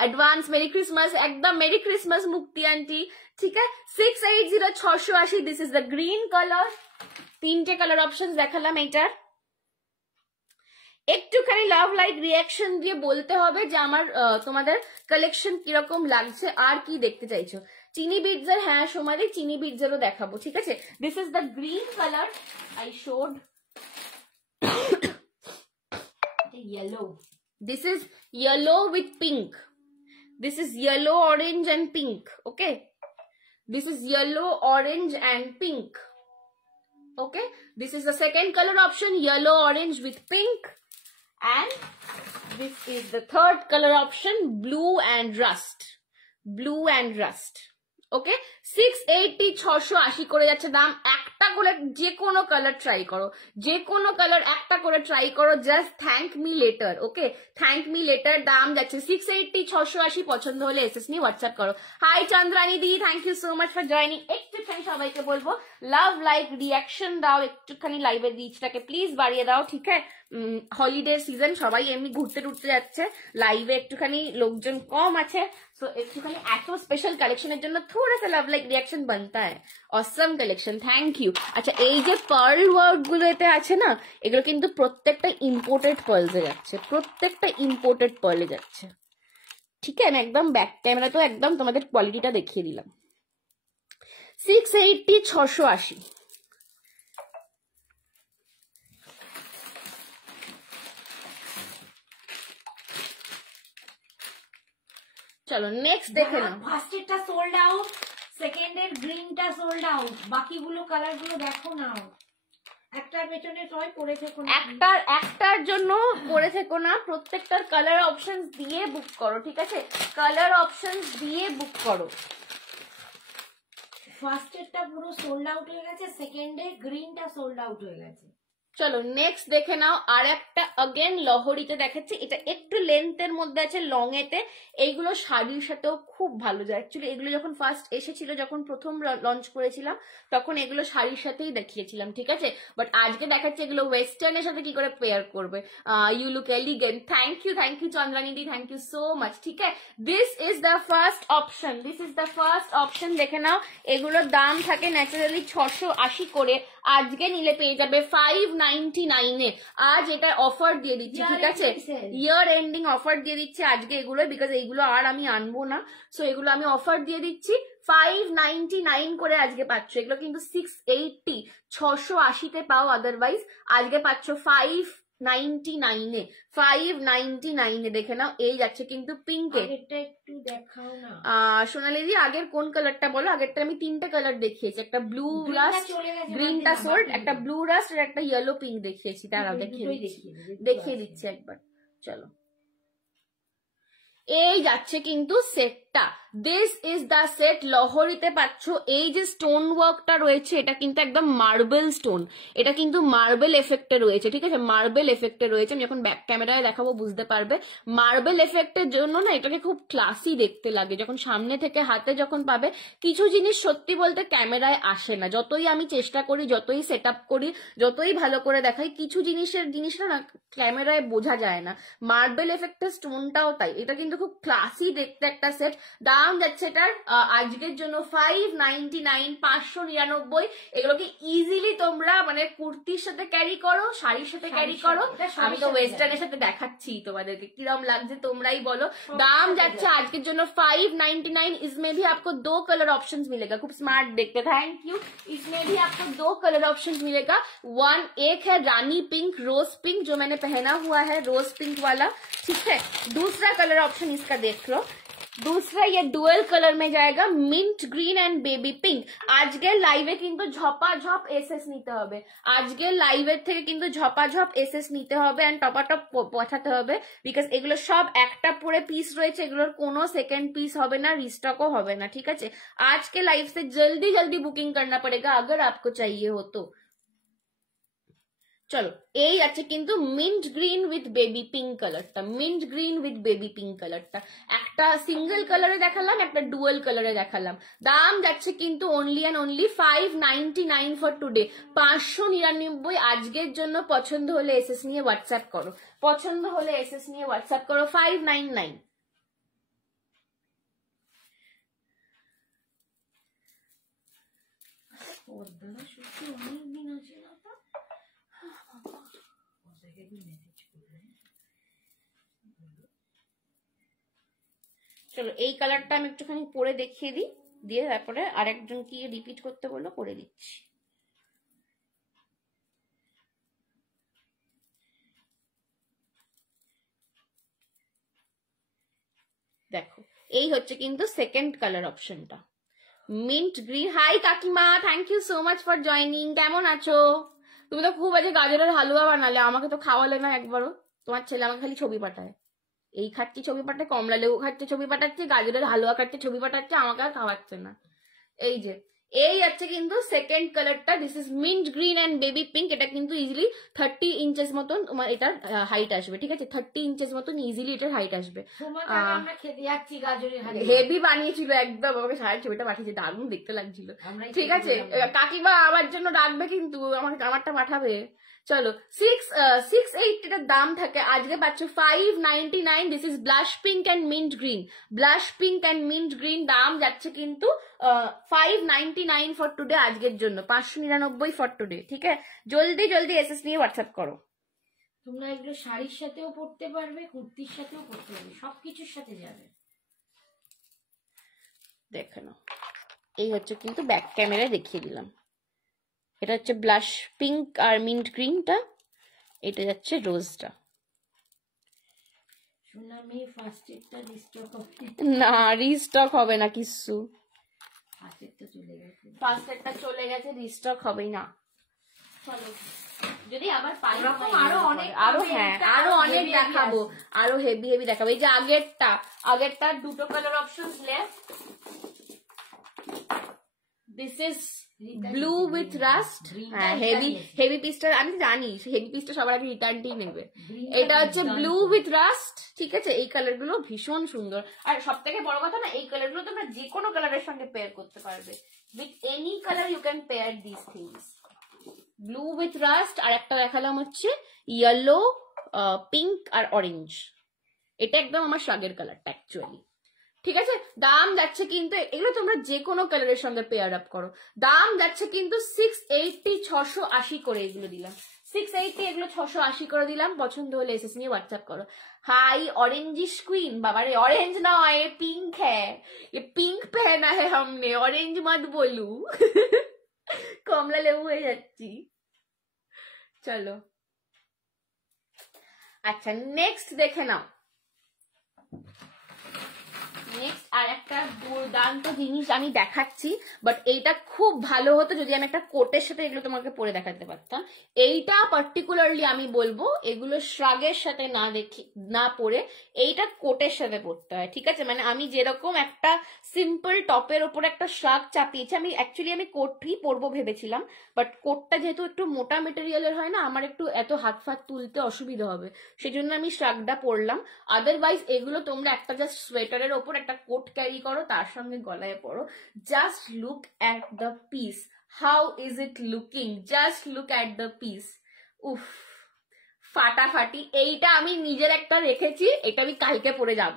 অ্যাডভান্স মেরি ক্রিসমাস, একদম মেরি ক্রিসমাস মুক্তি আন্টি, ঠিক আছে? 680 680, this is the green colour. তিনটে কালার অপশন দেখালাম এইটার। একটুখানি লাভ লাইক রিয়াকশন দিয়ে বলতে হবে যে আমার তোমাদের কালেকশন কিরকম লাগছে, আর কি দেখতে চাইছো। চিনি বিটসের, হ্যাঁ সোমালি, চিনি বিটসেরও দেখাবো, ঠিক আছে? This is the green colour I showed. yellow. This is yellow with pink. This is yellow, orange and pink. Okay. This is yellow, orange and pink. Okay. This is the second color option, yellow, orange with pink. And this is the third color option, blue and rust. Blue and rust. ওকে, 680 680 করে যাচ্ছে দাম। একটা করে যে কোনো colour try করো, যে কোনো কালার একটা করে ট্রাই করো, জাস্ট থ্যাংক মি লেটার। ওকে, থ্যাংক মি লেটার। দাম যাচ্ছে 680 680। পছন্দ হলে এসএস নিয়ে হোয়াটসঅ্যাপ করো। Hi Chandrani di, thank you so much for joining. একটুখানি সবাইকে বলবো লাভ লাইক রিয়াকশন দাও, একটুখানি লাইভের রিচটাকে প্লিজ বাড়িয়ে দাও, ঠিক আছে? হলিডে সিজন, সবাই এমনি ঘুরতে টুরতে যাচ্ছে, লাইভে একটুখানি লোকজন কম আছে, সো একটুখানি এত স্পেশাল কালেকশনের জন্য थोड़ा सा लव लाइक रिएक्शन बनता है। Awesome collection, thank you. আচ্ছা, এই যে পার্ল ওয়ার্ক গুলো এতে আছে না, এগুলো কিন্তু প্রত্যেকটা ইম্পোর্টেড পার্লসে যাচ্ছে, প্রত্যেকটা ইম্পোর্টেড পার্লে যাচ্ছে, ঠিক আছে? আমি একদম ব্যাক ক্যামেরা তো একদম তোমাদের কোয়ালিটিটা দেখিয়ে দিলাম। 680 680। চলো নেক্সট দেখে নাও। ফার্স্টেরটা সোল্ড আউট, সেকেন্ডের গ্রিনটা সোল্ড আউট, বাকিগুলো কালার গুলো দেখো নাও। একটার পেছনে সবাই পড়ে থেকো না, একটার জন্য পড়ে থেকো না, প্রত্যেকটার কালার অপশনস দিয়ে বুক করো, ঠিক আছে? কালার অপশনস দিয়ে বুক করো। ফার্স্টেরটা পুরো সোল্ড আউট হয়ে গেছে, সেকেন্ডের গ্রিনটা সোল্ড আউট হয়ে গেছে। চলো নেক্সট দেখে নাও। আর একটা अगेन লহরিতে দেখাচ্ছি, এটা একটু লেন্থের মধ্যে আছে, লং এতে। এইগুলো শাড়ির সাথেও খুব ভালো যায়। অ্যাকচুয়ালি এগুলো যখন ফার্স্ট এসেছিল, যখন প্রথম লঞ্চ করেছিলাম, তখন এগুলো শাড়ির সাথেই দেখিয়েছিলাম, ঠিক আছে? বাট আজকে দেখাচ্ছি এগুলো ওয়েস্টার্নের সাথে কি করে পেয়ার করবে। You look elegant. Thank you Chandrani di, thank you so much, ঠিক আছে? This is the first option, this is the first option. দেখে নাও, এগুলোর দাম থাকে ন্যাচারালি 680 করে, আজকে নিলে পেয়ে যাবে 599 এ। আজ এটা অফার দিয়ে দিচ্ছি, ঠিক আছে? ইয়ার এন্ডিং অফার দিয়ে দিচ্ছি আজকে এগুলো, বিকজ এইগুলো আর আমি আনবো না, সো এগুলো আমি অফার দিয়ে দিচ্ছি 599 করে আজকে পাচ্ছ। এগুলো কিন্তু 680 680 তে পাও, আদারওয়াইজ আজকে পাচ্ছ 599 এ, 599 এ। দেখে নাও, এই যাচ্ছে কিন্তু পিঙ্কে। এটা একটু দেখাও না সোনালি দি, আগের কোন কালারটা বলো? আগেরটা আমি তিনটে কালার দেখিয়েছি, একটা ব্লু রাস্ট, গ্রিনটা সোল্ড, একটা ব্লু রাস্ট আর একটা ইয়েলো পিঙ্ক দেখিয়েছি। তারাও দেখিয়ে দিচ্ছি একবার। চলো, এই যাচ্ছে কিন্তু সেটটা। This is the set. লহরিতে পাচ্ছ। এই যে স্টোন ওয়ার্কটা রয়েছে, এটা কিন্তু একদম মার্বেল স্টোন, এটা কিন্তু মার্বেল এফেক্টে রয়েছে, ঠিক আছে? মার্বেল এফেক্টে রয়েছে। আমি যখন ব্যাক ক্যামেরায় দেখাবো বুঝতে পারবে। মার্বেল এফেক্টের জন্য না এটাকে খুব ক্লাসি দেখতে লাগে, যখন সামনে থেকে হাতে যখন পাবে। কিছু জিনিস সত্যি বলতে ক্যামেরায় আসে না, যতই আমি চেষ্টা করি, যতই সেট আপ করি, যতই ভালো করে দেখাই, কিছু জিনিসটা না ক্যামেরায় বোঝা যায় না। মার্বেল এফেক্টের স্টোনটাও তাই। এটা কিন্তু খুব ক্লাসি দেখতে একটা সেট। দাম যাচ্ছে এটার আজকের জন্য 599, 599। এগুলোকে ইজিলি তোমরা মানে কুর্তির সাথে ক্যারি করো, শাড়ির সাথে ক্যারি করো। আমি তো ওয়েস্টার্নের সাথে দেখাচ্ছি তোমাদেরকে, কিরম লাগছে তোমরাই বলো। দাম যাচ্ছে আজকের জন্য 599। इसमें भी आपको 2 कलर ऑप्शंस मिलेगा। खूब स्मार्ट देखते, थैंक यू। इसमें भी आपको 2 कलर ऑप्शंस मिलेगा। एक है रानी पिंक, रोज पिंक, जो मैंने पहना हुआ है, रोज पिंक वाला, ठीक है? दूसरा कलर ऑप्शन इसका देख लो, दूसरा ये डुअल कलर में जाएगा mint green and baby pink. আজকে লাইভে কিন্তু ঝপাঝপ এসএস নিতে হবে, আজকে লাইভের থেকে কিন্তু ঝপাঝপ এসএস নিতে হবে এন্ড টপাটপ পাঠাতে হবে, বিকজ এগুলো সব একটা পরে পিস রয়েছে, এগুলোর কোনো সেকেন্ড পিস হবে না, রিস্টকও হবে না, ঠিক আছে। आज के लाइव से जल्दी जल्दी बुकिंग करना पड़ेगा अगर आपको चाहिए हो तो। চলো এই আছে কিন্তু mint green with baby pink কালারটা, mint green with baby pink কালারটা, একটা সিঙ্গেল কালারে দেখালাম, একটা ডুয়াল কালারে দেখালাম। দাম যাচ্ছে কিন্তু only and only 599 for today, 599 আজকের জন্য। পছন্দ হলে এসএস নিয়ে হোয়াটসঅ্যাপ করো, পছন্দ হলে এসএস নিয়ে হোয়াটসঅ্যাপ করো, 599। অনেকদিন আছে না তো, চলো এই কালারটা আমি একটুখানি পরে দেখিয়ে দিই, দিয়ে তারপরে আরেকজন কি রিপিট করতে বললো করে দিচ্ছি। দেখো এই হচ্ছে কিন্তু সেকেন্ড কালার অপশনটা, মিন্ট গ্রিন। হাই কাকিমা, thank you so much for joining. কেমন আছো? তুমি তো খুব আজকে গাজরের হালুয়া বানালে, আমাকে তো খাওয়ালে না একবারও। তোমার ছেলে আমাকে খালি ছবি পাঠায়, এই খাচ্ছি ছবি পাঠায়, কমলা লেবু খাচ্ছে ছবি পাঠাচ্ছে, গাজরের হালুয়া খাচ্ছে ছবি পাঠাচ্ছে, আমাকে আর খাওয়াচ্ছে না। এই যে এই আছে কিন্তু সেকেন্ড কালারটা, this is mint green and baby pink. এটা কিন্তু ইজিলি 30 ইঞ্চেস মতন তোমার এটার হাইট আসবে, ঠিক আছে, 30 ইঞ্চেস মতন ইজিলি এটার হাইট আসবে। হেভি বানিয়েছিল একদম, আমাকে সারা ছবিটা পাঠিয়েছে, দারুণ দেখতে লাগছিল, ঠিক আছে। কাকিমা আমার জন্য রাখবে কিন্তু, আমারটা পাঠাবে। চলো 680 এটার দাম থাকে, আজকে পাচ্ছ 599। This is blush pink and mint green, blush pink and mint green. দাম যাচ্ছে কিন্তু 599 ফর টুডে, আজকের জন্য 599 ফর টুডে, ঠিক আছে। জলদি জলদি এসএস নিয়ে হোয়াটসঅ্যাপ করো। তোমরা এগুলো শাড়ির সাথেও পরতে পারবে, কুর্তির সাথেও পরতে পারবে, সবকিছুর সাথে যাবে। দেখে নাও, এই হচ্ছে কিন্তু ব্যাক ক্যামেরায় দেখিয়ে দিলাম। এটা হচ্ছে ব্লাশ পিঙ্ক আর মিন্ট গ্রিনটা, এটা যাচ্ছে রোজটা। না রিস্টক হবে না কিছু, ফার্স্ট একটা চলে গেছে, রিস্টক হবেই না। চলো যদি আবার পাই আরো অনেক দেখাবো, আরো হেভি হেভি দেখাবো। এই যে আগেরটা দুটো colour option left, this is blue with rust. হ্যাঁ হেভি পিসটা আমি জানি, হেভি পিসটা সবার আগে রিটার্নটি নেবে। এটা হচ্ছে ব্লু উইথ রাস্ট, ঠিক আছে। এই কালার গুলো ভীষণ সুন্দর, আর সব থেকে বড় কথা না, এই কালার গুলো তোমরা যে কোনো কালারের সঙ্গে পেয়ার করতে পারবে, with any colour you can pair this things. Blue with rust, আর একটা দেখালাম হচ্ছে ইয়েলো, পিঙ্ক আর অরেঞ্জ। এটা একদম আমার শাগের কালারটা অ্যাকচুয়ালি, ঠিক আছে। দাম যাচ্ছে কিন্তু, এগুলো তোমরা যে কোনো কালারের সঙ্গে পেয়ার আপ করো। দাম যাচ্ছে কিন্তু 680, 680 করে এগুলো দিলাম, 680 এগুলো 680 করে দিলাম। পছন্দ হলে এসএস নিয়ে হোয়াটসঅ্যাপ করো। हाई ऑरेंजिश क्वीन, बाबा रे ऑरेंज ना ये पिंक है, ये पिंक पहना है हमने, ऑरेंज मत बोलू। कमला लेबू হয়ে যাচ্ছি। চলো আচ্ছা নেক্সট দেখে নাও, নেক্সট আর একটা দুর্দান্ত জিনিস আমি দেখাচ্ছি, বাট এইটা খুব ভালো হতো যদি আমি একটা কোটের সাথে এগুলো তোমাকে পরে দেখাতে পারতাম। এইটা পার্টিকুলারলি আমি বলবো এগুলো শ্রাগের সাথে না পরে এইটা কোটের সাথে পরতে হয়, ঠিক আছে। মানে আমি যেরকম একটা সিম্পল টপের ওপর একটা শ্রাগ চাপিয়েছি, আমি অ্যাকচুয়ালি কোটই পরবো ভেবেছিলাম, বাট কোটটা যেহেতু একটু মোটা মেটেরিয়ালের হয় না, আমার একটু এত হাত ফাত তুলতে অসুবিধা হবে, সেজন্য আমি শ্রাগটা পরলাম। আদারওয়াইজ এগুলো তোমরা একটা জাস্ট সোয়েটারের ওপর একটা কোট ক্যারি করো, তার সঙ্গে গলায় পরো, just look at the piece, how is it looking, just look at the piece. উফ ফাটাফাটি। এইটা আমি নিজের একটা রেখেছি, এটা আমি কালকে পরে যাব,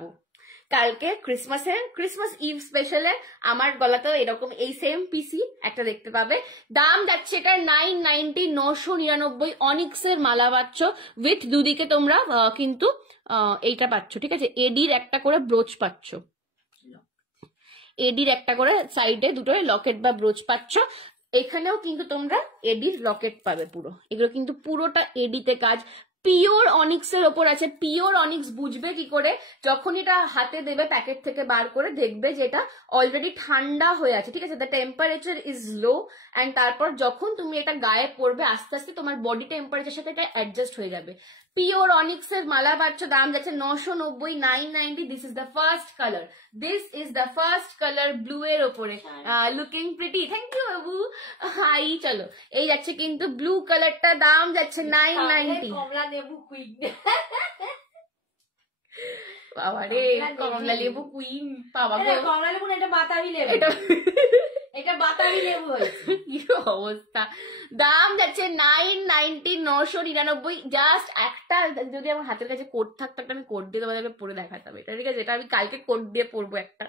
কালকে ক্রিসমাস ইভ স্পেশালে আমার গলাতেও এরকম এই সেম পিসি একটা দেখতে পাবে। দাম যাচ্ছে এটা 990, 999। অনিক্সের মালা পাচ্ছ উইথ দুদিকে তোমরা কিন্তু এইটা পাচ্ছ, ঠিক আছে। এডির একটা করে ব্রোচ পাচ্ছ, এডির একটা করে সাইডে দুটো লকেট বা ব্রোচ পাচ্ছ। এখানেও কিন্তু তোমরা এডির লকেট পাবে পুরো, এগুলো কিন্তু পুরোটা এডিতে কাজ, পিওর অনিক্স এর ওপর আছে। পিওর অনিক্স বুঝবে কি করে? যখন এটা হাতে দেবে প্যাকেট থেকে বার করে দেখবে যে এটা অলরেডি ঠান্ডা হয়ে আছে, ঠিক আছে, the temperature is low, and তারপর যখন তুমি এটা গায়ে পরবে আস্তে আস্তে তোমার বডি টেম্পারেচার সাথে এটা অ্যাডজাস্ট হয়ে যাবে। পিওর অনিক্স এর মালা পাচ্ছ, দাম যাচ্ছে 990, 990। This is the first colour, this is the first colour blue এর ওপরে, looking pretty. Thank you Babu. High, চলো এই যাচ্ছে কিন্তু ব্লু কালারটা, দাম যাচ্ছে 990। কমলা লেবু কুইন, বাবা রে, কমলা লেবু কুইন, বাবা কমলা লেবু না, এটা বাতাবি লেবু, এটা বাতাবি লেবু হয়েছে। কি অবস্থা! দাম যাচ্ছে 990, 999। জাস্ট একটা, যদি আমার হাতের কাছে কোড থাকতো একটা আমি কোড দিয়ে তোমাদেরকে পরে দেখাতাম এটা, ঠিক আছে, এটা আমি কালকে কোড দিয়ে পরবো একটা।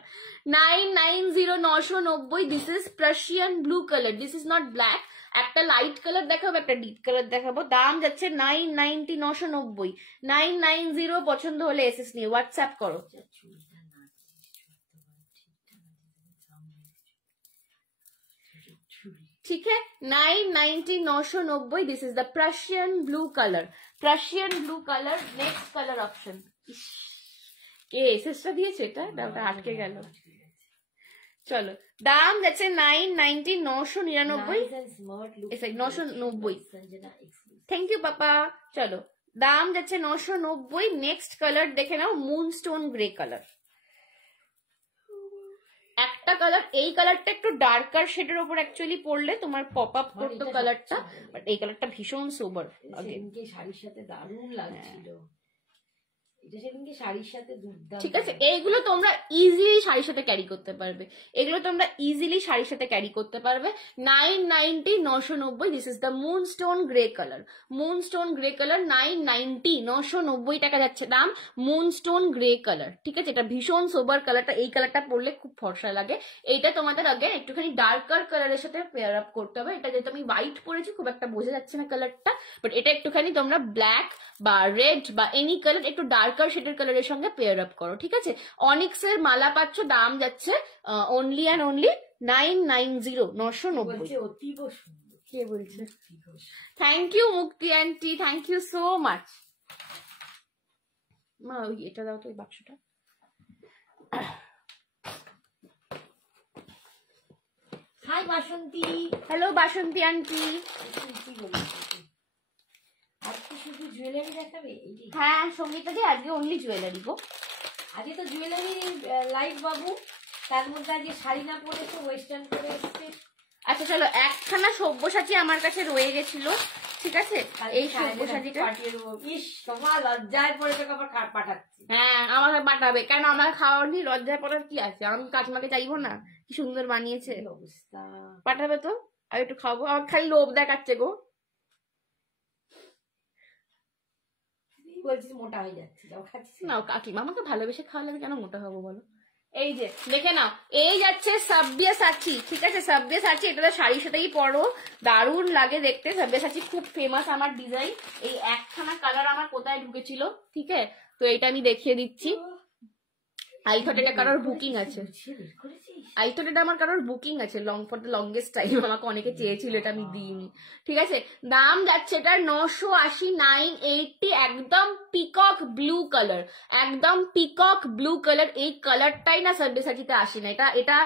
990, 990। This is Prussian blue colour, this is not black. একটা লাইট কালার দেখাবো, একটা ডিপ কালার দেখাবো। দাম যাচ্ছে 990, 990, 990। পছন্দ হলে এসএস নিয়ে হোয়াটসঅ্যাপ করো। ठीक है, 990, 990। This is the Prussian blue colour, Prussian blue colour. Next colour option কে এসএসটা দিয়েছে, এটা ওটা আটকে গেল। চলো, দাম যাচ্ছে 990, 999, 990। থ্যাংক ইউ পাপা। চলো, দাম যাচ্ছে 990। নেক্সট কালার দেখে নাও, মুনস্টোন গ্রে কালার। একটা কালার, এই কালারটা একটু ডার্কার শেডের উপর অ্যাকচুয়ালি পড়লে তোমার পপ আপ করতো কালারটা, বাট এই কালারটা ভীষণ সোবার। সেদিনকে শাড়ির সাথে দারুণ লাগছিল, এটা সেদিনকে শাড়ির সাথে দুর্দান্ত। ঠিক আছে, এইগুলো তোমরা ইজিলি শাড়ির সাথে ক্যারি করতে পারবে, এগুলো তোমরা ইজিলি শাড়ির সাথে ক্যারি করতে পারবে। 990, 990। This is the moonstone grey colour, moonstone grey colour. 990, 990 টাকা যাচ্ছে দাম, মুনস্টোন গ্রে কালার। ঠিক আছে, এটা ভীষণ সোবার কালারটা, এই কালারটা পরলে খুব ফর্সা লাগে। এইটা তোমাদের আগে একটুখানি ডার্কার কালারের সাথে পেয়ার আপ করতে হবে। এটা যেহেতু আমি হোয়াইট পরেছি খুব একটা বোঝা যাচ্ছে না কালারটা, বাট এটা একটুখানি তোমরা ব্ল্যাক বা রেড বা এনি কালার একটু ডার্কার শেডের কালারের সঙ্গে পেয়ার আপ করো। ঠিক আছে, অনিক্স এর মালা পাচ্ছ, দাম যাচ্ছে অনলি অ্যান্ড অনলি 990, 990। অতীব সুন্দর। কে বলছে? Thank you Mukti aunty, thank you so much. মা ওই এটা দাও তো, ওই বাক্সটা। Hi Basanti. Hello Basanti aunty. আজকে শুধু জুয়েলারি দেখাবে? হ্যাঁ, সঙ্গীতা দি আজকে অনলি জুয়েলারি গো। আজকে তো জুয়েলারি লাইভ বাবু, তার মধ্যে আজকে শাড়ি না পরেছে, ওয়েস্টার্ন পরে এসছে। আচ্ছা চলো, একখানা সব্যসাচী আমার কাছে রয়ে গেছিল, ঠিক আছে, এই সব্যসাচীটা ইস তোমার লজ্জায় পরে তোকে আবার পাঠাচ্ছি। হ্যাঁ, আমাকে পাঠাবে কেন? আমার খাওয়ার নি, লজ্জায় পড়ার কি আছে? আমি কাকিমাকে চাইবো না? কি সুন্দর বানিয়েছে, অবস্থা। পাঠাবে তো, আর একটু খাবো। আমার খালি লোভ দেখাচ্ছে গো। বলছিস মোটা হয়ে যাচ্ছে, যাও খাচ্ছিস না, কাকিমা আমাকে ভালোবেসে খাওয়ালে কেন মোটা হবো বলো? এই যে দেখে নাও, এই যাচ্ছে সাব্বিয়াসাচি। ঠিক আছে, সাব্বিয়াসাচি, এটা শাড়ির সাথেই পরো, দারুণ লাগে দেখতে। সাব্বিয়াসাচি খুব ফেমাস আমার ডিজাইন। এই একখানা কালার আমার কোথায় ঢুকেছিল, ঠিক আছে, তো এইটা আমি দেখিয়ে দিচ্ছি। আই থট এটা কারোর বুকিং আছে, আই থট এটা আমার কারোর বুকিং আছে ফর দ্য লংগেস্ট টাইম। আমাকে অনেকে চেয়েছিল, এটা আমি দিইনি। ঠিক আছে, দাম যাচ্ছে এটা 980, 980। একদম পিকক ব্লু কালার, একদম পিকক ব্লু কালার। এই কালারটাই না সাব্বিয়াসাচিতে আসে না, এটা এটা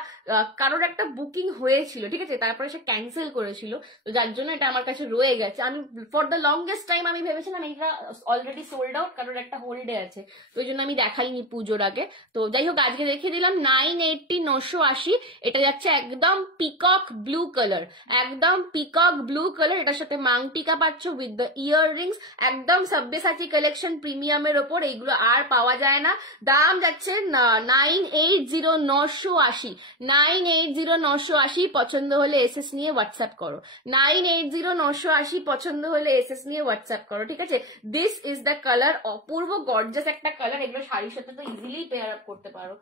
কারোর একটা বুকিং হয়েছিল, ঠিক আছে, তারপরে সে ক্যান্সেল করেছিল, তো যার জন্য এটা আমার কাছে রয়ে গেছে। আমি ফর দ্য লংগেস্ট টাইম আমি ভেবেছিলাম এটা অলরেডি সোল্ড আউট, কারোর একটা হোল্ডে আছে, তো ওই জন্য আমি দেখাইনি পুজোর আগে। তো যাই হোক, আজকে দেখিয়ে দিলাম 980, 980। এটা যাচ্ছে একদম পিকক ব্লু কালার, একদম পিকক ব্লু কালার। এটার সাথে মাংটিকা পাচ্ছ উইথ দ্য ইয়ার রিংস, একদম সাব্বিয়াসাচি কালেকশন প্রিমিয়ামের ওপর, এইগুলো আর পাওয়া যায় না। দাম যাচ্ছে 980, 980, 980, 980। পছন্দ হলে এসএস নিয়ে হোয়াটসঅ্যাপ করো, 980, 980। পছন্দ হলে এসএস নিয়ে হোয়াটসঅ্যাপ করো। ঠিক আছে, this is the colour, Apurba gorgeous একটা কালার। এগুলো শাড়ির সাথে তো ইজিলি পেয়ার আপ করতে পারো।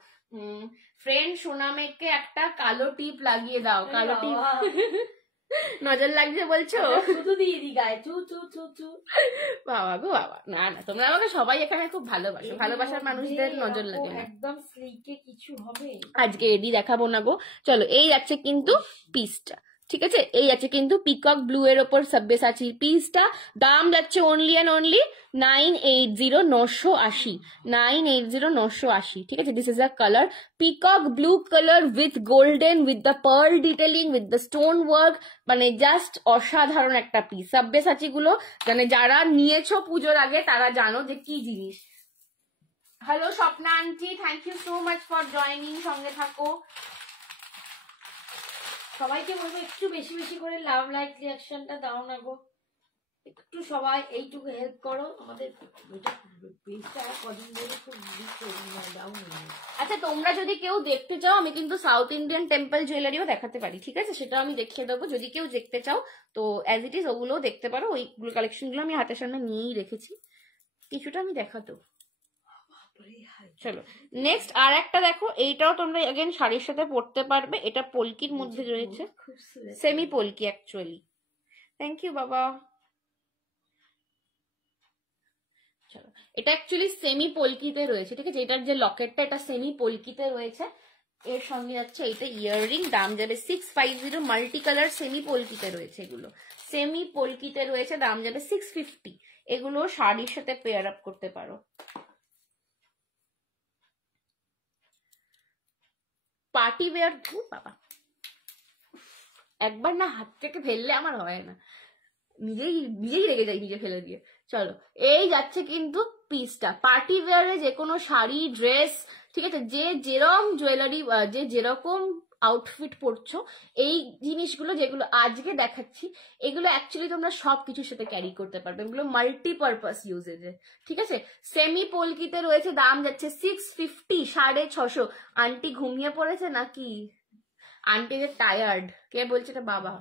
ফ্রেন্ড সোনামেকে একটা কালো টিপ লাগিয়ে দাও, কালো টিপ। নজর লাগছে বলছো? শুধু দিয়ে দি গায়ে, চু চু চু চু। বাবা গো বাবা, না না, তোমরা আমাকে সবাই এখানে খুব ভালোবাসো, ভালোবাসার মানুষদের নজর লাগে না। একদম স্লিকে কিছু হবে। আজকে এডি দেখাবো না গো। চলো, এই যাচ্ছে কিন্তু পিসটা, ঠিক আছে, এই আছে কিন্তু পিকক ব্লু এর ওপর সব্যসাচী পিসটা। দাম যাচ্ছে অনলি অ্যান্ড অনলি 980, 980 ঠিক আছে। This is a colour peacock blue colour with golden, with the pearl detailing, with the stone work, মানে জাস্ট অসাধারণ একটা পিস। সব্যসাচী গুলো মানে যারা নিয়েছো পুজোর আগে তারা জানো যে কি জিনিস। Hello Swapna aunty, thank you so much for joining, সঙ্গে থাকো। সবাইকে বলবো একটু বেশি বেশি করে লাভ লাইক রিঅ্যাকশনটা দাও না গো, একটু সবাই এইটুকু হেল্প করো আমাদের পেজটা কদিন ধরে খুব ডাউন হয়ে গেছে। আচ্ছা তোমরা যদি কেউ দেখতে চাও আমি কিন্তু সাউথ ইন্ডিয়ান টেম্পল জুয়েলারিও দেখাতে পারি, ঠিক আছে, সেটা আমি দেখিয়ে দেবো। যদি কেউ দেখতে চাও তো অ্যাজ ইট ইজ ওগুলোও দেখতে পারো। ওইগুলো কালেকশনগুলো আমি হাতের সামনে নিয়েই রেখেছি, কিছুটা আমি দেখাতো। চলো নেক্সট আর একটা দেখো, এইটাও তোমরা अगेन শাড়ির সাথে পরতে পারবে। এটা পলকির মধ্যে রয়েছে, semi polki actually. Thank you বাবা। চলো এটা অ্যাকচুয়ালি সেমি পলকিতে রয়েছে, ঠিক আছে। এটার যে লকেটটা এটা সেমি পলকিতে রয়েছে, এর সঙ্গে যাচ্ছে এইটা ইয়াররিং। দাম যাবে 650, মাল্টি কালার সেমি পলকিতে রয়েছে, এগুলো সেমি পলকিতে রয়েছে, দাম যাবে 650। এগুলো শাড়ির সাথে পেয়ার আপ করতে পারো। পার্টি ওয়্যার বাবা, একবার না হাত থেকে ফেললে আমার হয় না, নিজেই নিজেই রেগে যাই নিজে ফেলে দিয়ে। চলো এই যাচ্ছে কিন্তু পিসটা পার্টি ওয়্যারে যে কোনো শাড়ি ড্রেস, ঠিক আছে, যে যেরকম জুয়েলারি, যে যেরকম আউটফিট পরছো, এই জিনিসগুলো যেগুলো আজকে দেখাচ্ছি এগুলো অ্যাকচুয়ালি তোমরা সব কিছুর সাথে ক্যারি করতে পারবে, এগুলো মাল্টিপারপাস ইউজেজে, ঠিক আছে। সেমি পলকিতে রয়েছে, দাম যাচ্ছে 650, 650। আন্টি ঘুমিয়ে পড়েছে নাকি? আন্টি যে টায়ার্ড, কে বলছে এটা? বাবা।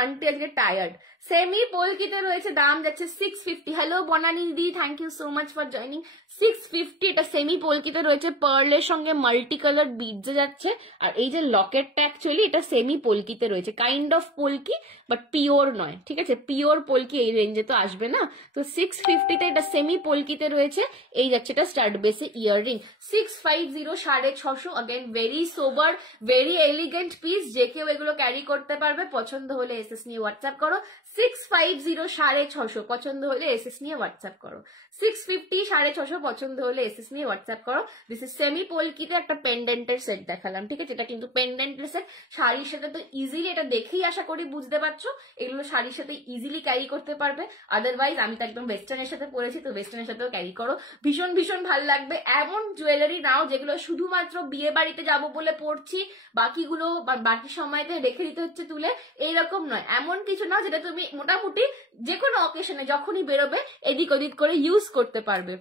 আন্টি আজকে টায়ার্ড। সেমি পলকিতে রয়েছে, দাম যাচ্ছে 650। Hello Banani di, thank you so much for joining. 650 এটা সেমি পলকিতে রয়েছে, পার্লের সঙ্গে মাল্টি কালার বিডসে যাচ্ছে। আর এই যে লকেটটা অ্যাকচুয়ালি এটা সেমি পলকিতে রয়েছে, kind of polki but pure নয়, ঠিক আছে। পিওর পলকি এই রেঞ্জে তো আসবে না, তো 650তে এটা সেমি পলকিতে রয়েছে। এই যাচ্ছে এটা স্টার্ট বেসে ইয়াররিং। 650, 650। अगेन ভেরি সোবার, ভেরি এলিগেন্ট পিস, যে কেউ এগুলো ক্যারি করতে পারবে। পছন্দ হলে এসএস নিয়ে হোয়াটসঅ্যাপ করো। 650, 650 পছন্দ হলে এসএস নিয়ে হোয়াটসঅ্যাপ করো। 650, 650 পছন্দ হলে এসএস নিয়ে হোয়াটসঅ্যাপ করো। দিস ইজ সেমি পলকিতে একটা পেন্ডেন্টের সেট দেখালাম, ঠিক আছে। এটা কিন্তু পেন্ডেন্টের সেট, শাড়ির সাথে তো ইজিলি, এটা দেখেই আশা করি বুঝতে পারছো, এগুলো শাড়ির সাথে ইজিলি ক্যারি করতে পারবে। আদারওয়াইজ আমি তো একদম ওয়েস্টার্নের সাথে পরেছি, তো ওয়েস্টার্নের সাথেও ক্যারি করো, ভীষণ ভীষণ ভালো লাগবে। এমন জুয়েলারি নাও যেগুলো শুধুমাত্র বিয়ে বাড়িতে যাবো বলে পড়ছি, বাকিগুলো বাকি সময়তে রেখে দিতে হচ্ছে তুলে, এইরকম নয়। এমন কিছু নাও যেটা তুমি মোটামুটি যে কোনো অকেশনে যখনই বেরোবে এদিক ওদিক করে ইউজ করতে পারবে।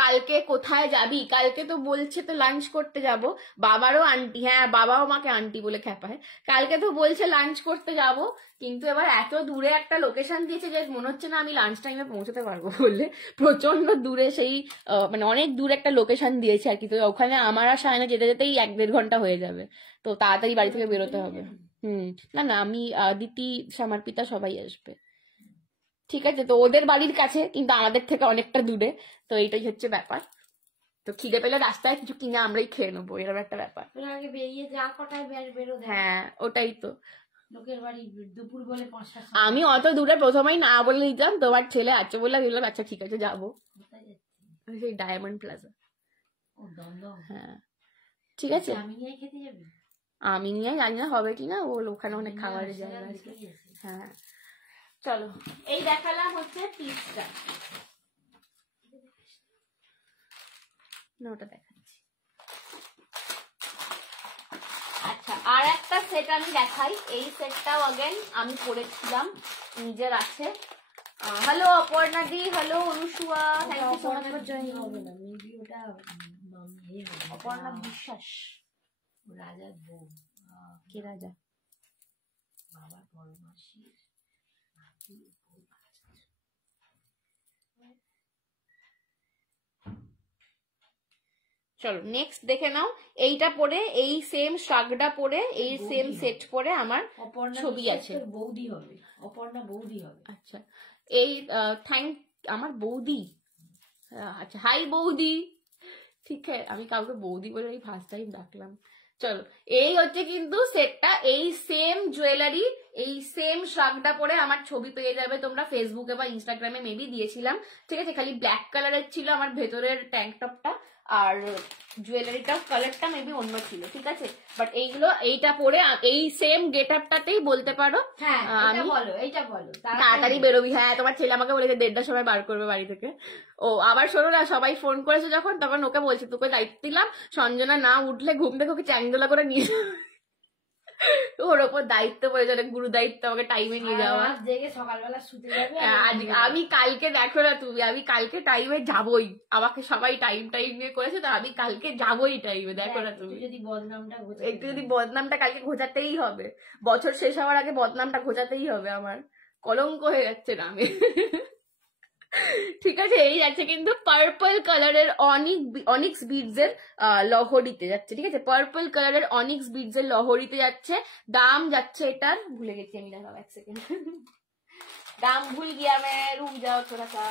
কালকে কোথায় যাবি? কালকে তো বলছে তো লাঞ্চ করতে যাব। বাবারও আন্টি, হ্যাঁ বাবাও আমাকে আন্টি বলে খ্যাপায়। কালকে তো বলছে লাঞ্চ করতে যাব, কিন্তু এবার এত দূরে একটা লোকেশন দিয়েছে যে মনে হচ্ছে না আমি লাঞ্চ টাইমে পৌঁছতে পারবো বলে। প্রচন্ড দূরে, সেই মানে অনেক দূরে একটা লোকেশন দিয়েছে আর কি। তো ওখানে আমার আর সায়না যেতে যেতেই 1-1.5 ঘন্টা হয়ে যাবে, তো তাড়াতাড়ি বাড়ি থেকে বেরোতে হবে। না না, আমি দিতি, সামারপিতা সবাই আসবে, ঠিক আছে। তো ওদের বাড়ির কাছে কিন্তু আমাদের থেকে অনেকটা দূরে, তো এইটাই হচ্ছে ব্যাপার। তো খিদে পেলে রাস্তায় কিছু কিনে আমরাই খেয়ে নেবো, এরকম একটা ব্যাপার। আগে বেরিয়ে যা কটায় বেরো। হ্যাঁ ওটাই তো, লোকের বাড়ি দুপুর বলে 5টা। আমি অত দূরে প্রথমেই না বলে দিতাম, তোমার ছেলে আছে বলে দিলাম, আচ্ছা ঠিক আছে যাবো। সেই ডায়মন্ড প্লাজা। হ্যাঁ ঠিক আছে। আমি নিয়ে খেতে যাবি? আমি নিয়ে জানি না হবে কিনা, ওখানে অনেক খাবারের জায়গা আছে। হ্যাঁ চলো এই দেখালাম হচ্ছে পিসটা, না ওটা দেখাচ্ছি। আচ্ছা আর একটা সেট আমি দেখাই, এই সেটটাও अगेन আমি পরেছিলাম, নিজের আছে। Hello Aparna di, hello Anusuya, thank you so much for joining. Aparna Biswas, রাজার বউ। কে রাজা? বাবার বড় মাসির। চলো নেক্সট দেখে নাও। এইটা পরে, এই সেম শাগটা পরে, এই সেম সেট পরে আমার ছবি আছে। বৌদি হবে, অপর্ণা বৌদি হবে। আচ্ছা এই আমার বৌদি, আচ্ছা হাই বৌদি, ঠিক আছে। আমি কাউকে বৌদি বলে এই ফার্স্ট টাইম ডাকলাম। চলো, এই হচ্ছে কিন্তু সেটটা। এই সেম জুয়েলারি, এই সেম শার্কটা পরে আমার ছবি পেয়ে যাবে তোমরা ফেসবুকে বা ইনস্টাগ্রামে, মেবি দিয়েছিলাম, ঠিক আছে? খালি ব্ল্যাক কালারের ছিল আমার ভেতরের ট্যাঙ্ক টপটা, আর জুয়েলারিটা কালারটা মেবি অন্য ছিল, ঠিক আছে? বাট এইগুলো, এইটা পরে এই সেম গেট আপটাতেই বলতে পারো আমি তাড়াতাড়ি বেরোবি। হ্যাঁ, তোমার ছেলে আমাকে বলেছে 1:30টার সময় বার করবে বাড়ি থেকে। ও আবার শোনো না, সবাই ফোন করেছে যখন, তখন ওকে বলছে তোকে দায়িত্ব দিলাম, সঞ্জনা না উঠলে ঘুম থেকে ওকে চ্যাংদোলা করে নিয়ে ওর ওপর দায়িত্ব পড়েছে, গুরু দায়িত্ব, আমাকে টাইমে নিয়ে যাওয়া। সকালবেলা শুতে যাবে। আমি কালকে, দেখো না তুমি, আমি কালকে টাইমে যাবই, আমাকে সবাই টাইম নিয়ে করেছে, তো আমি কালকে যাবই টাইমে, দেখো না তুমি। একটু যদি বদনামটা কালকে ঘোচাতেই হবে, বছর শেষ হওয়ার আগে বদনামটা ঘোচাতেই হবে, আমার কলঙ্ক হয়ে যাচ্ছে না আমি। ঠিক আছে, এই যাচ্ছে কিন্তু পার্পল কালারের অনিক্স বিডস এর লহরিতে যাচ্ছে, ঠিক আছে? পার্পল কালারের অনিক্স বিডস এর লহরিতে যাচ্ছে। দাম যাচ্ছে এটার, ভুলে গেছি আমি, দাঁড়াও এক সেকেন্ড, দাম ভুল গিয়া मैं, रुक जाओ थोड़ा सा।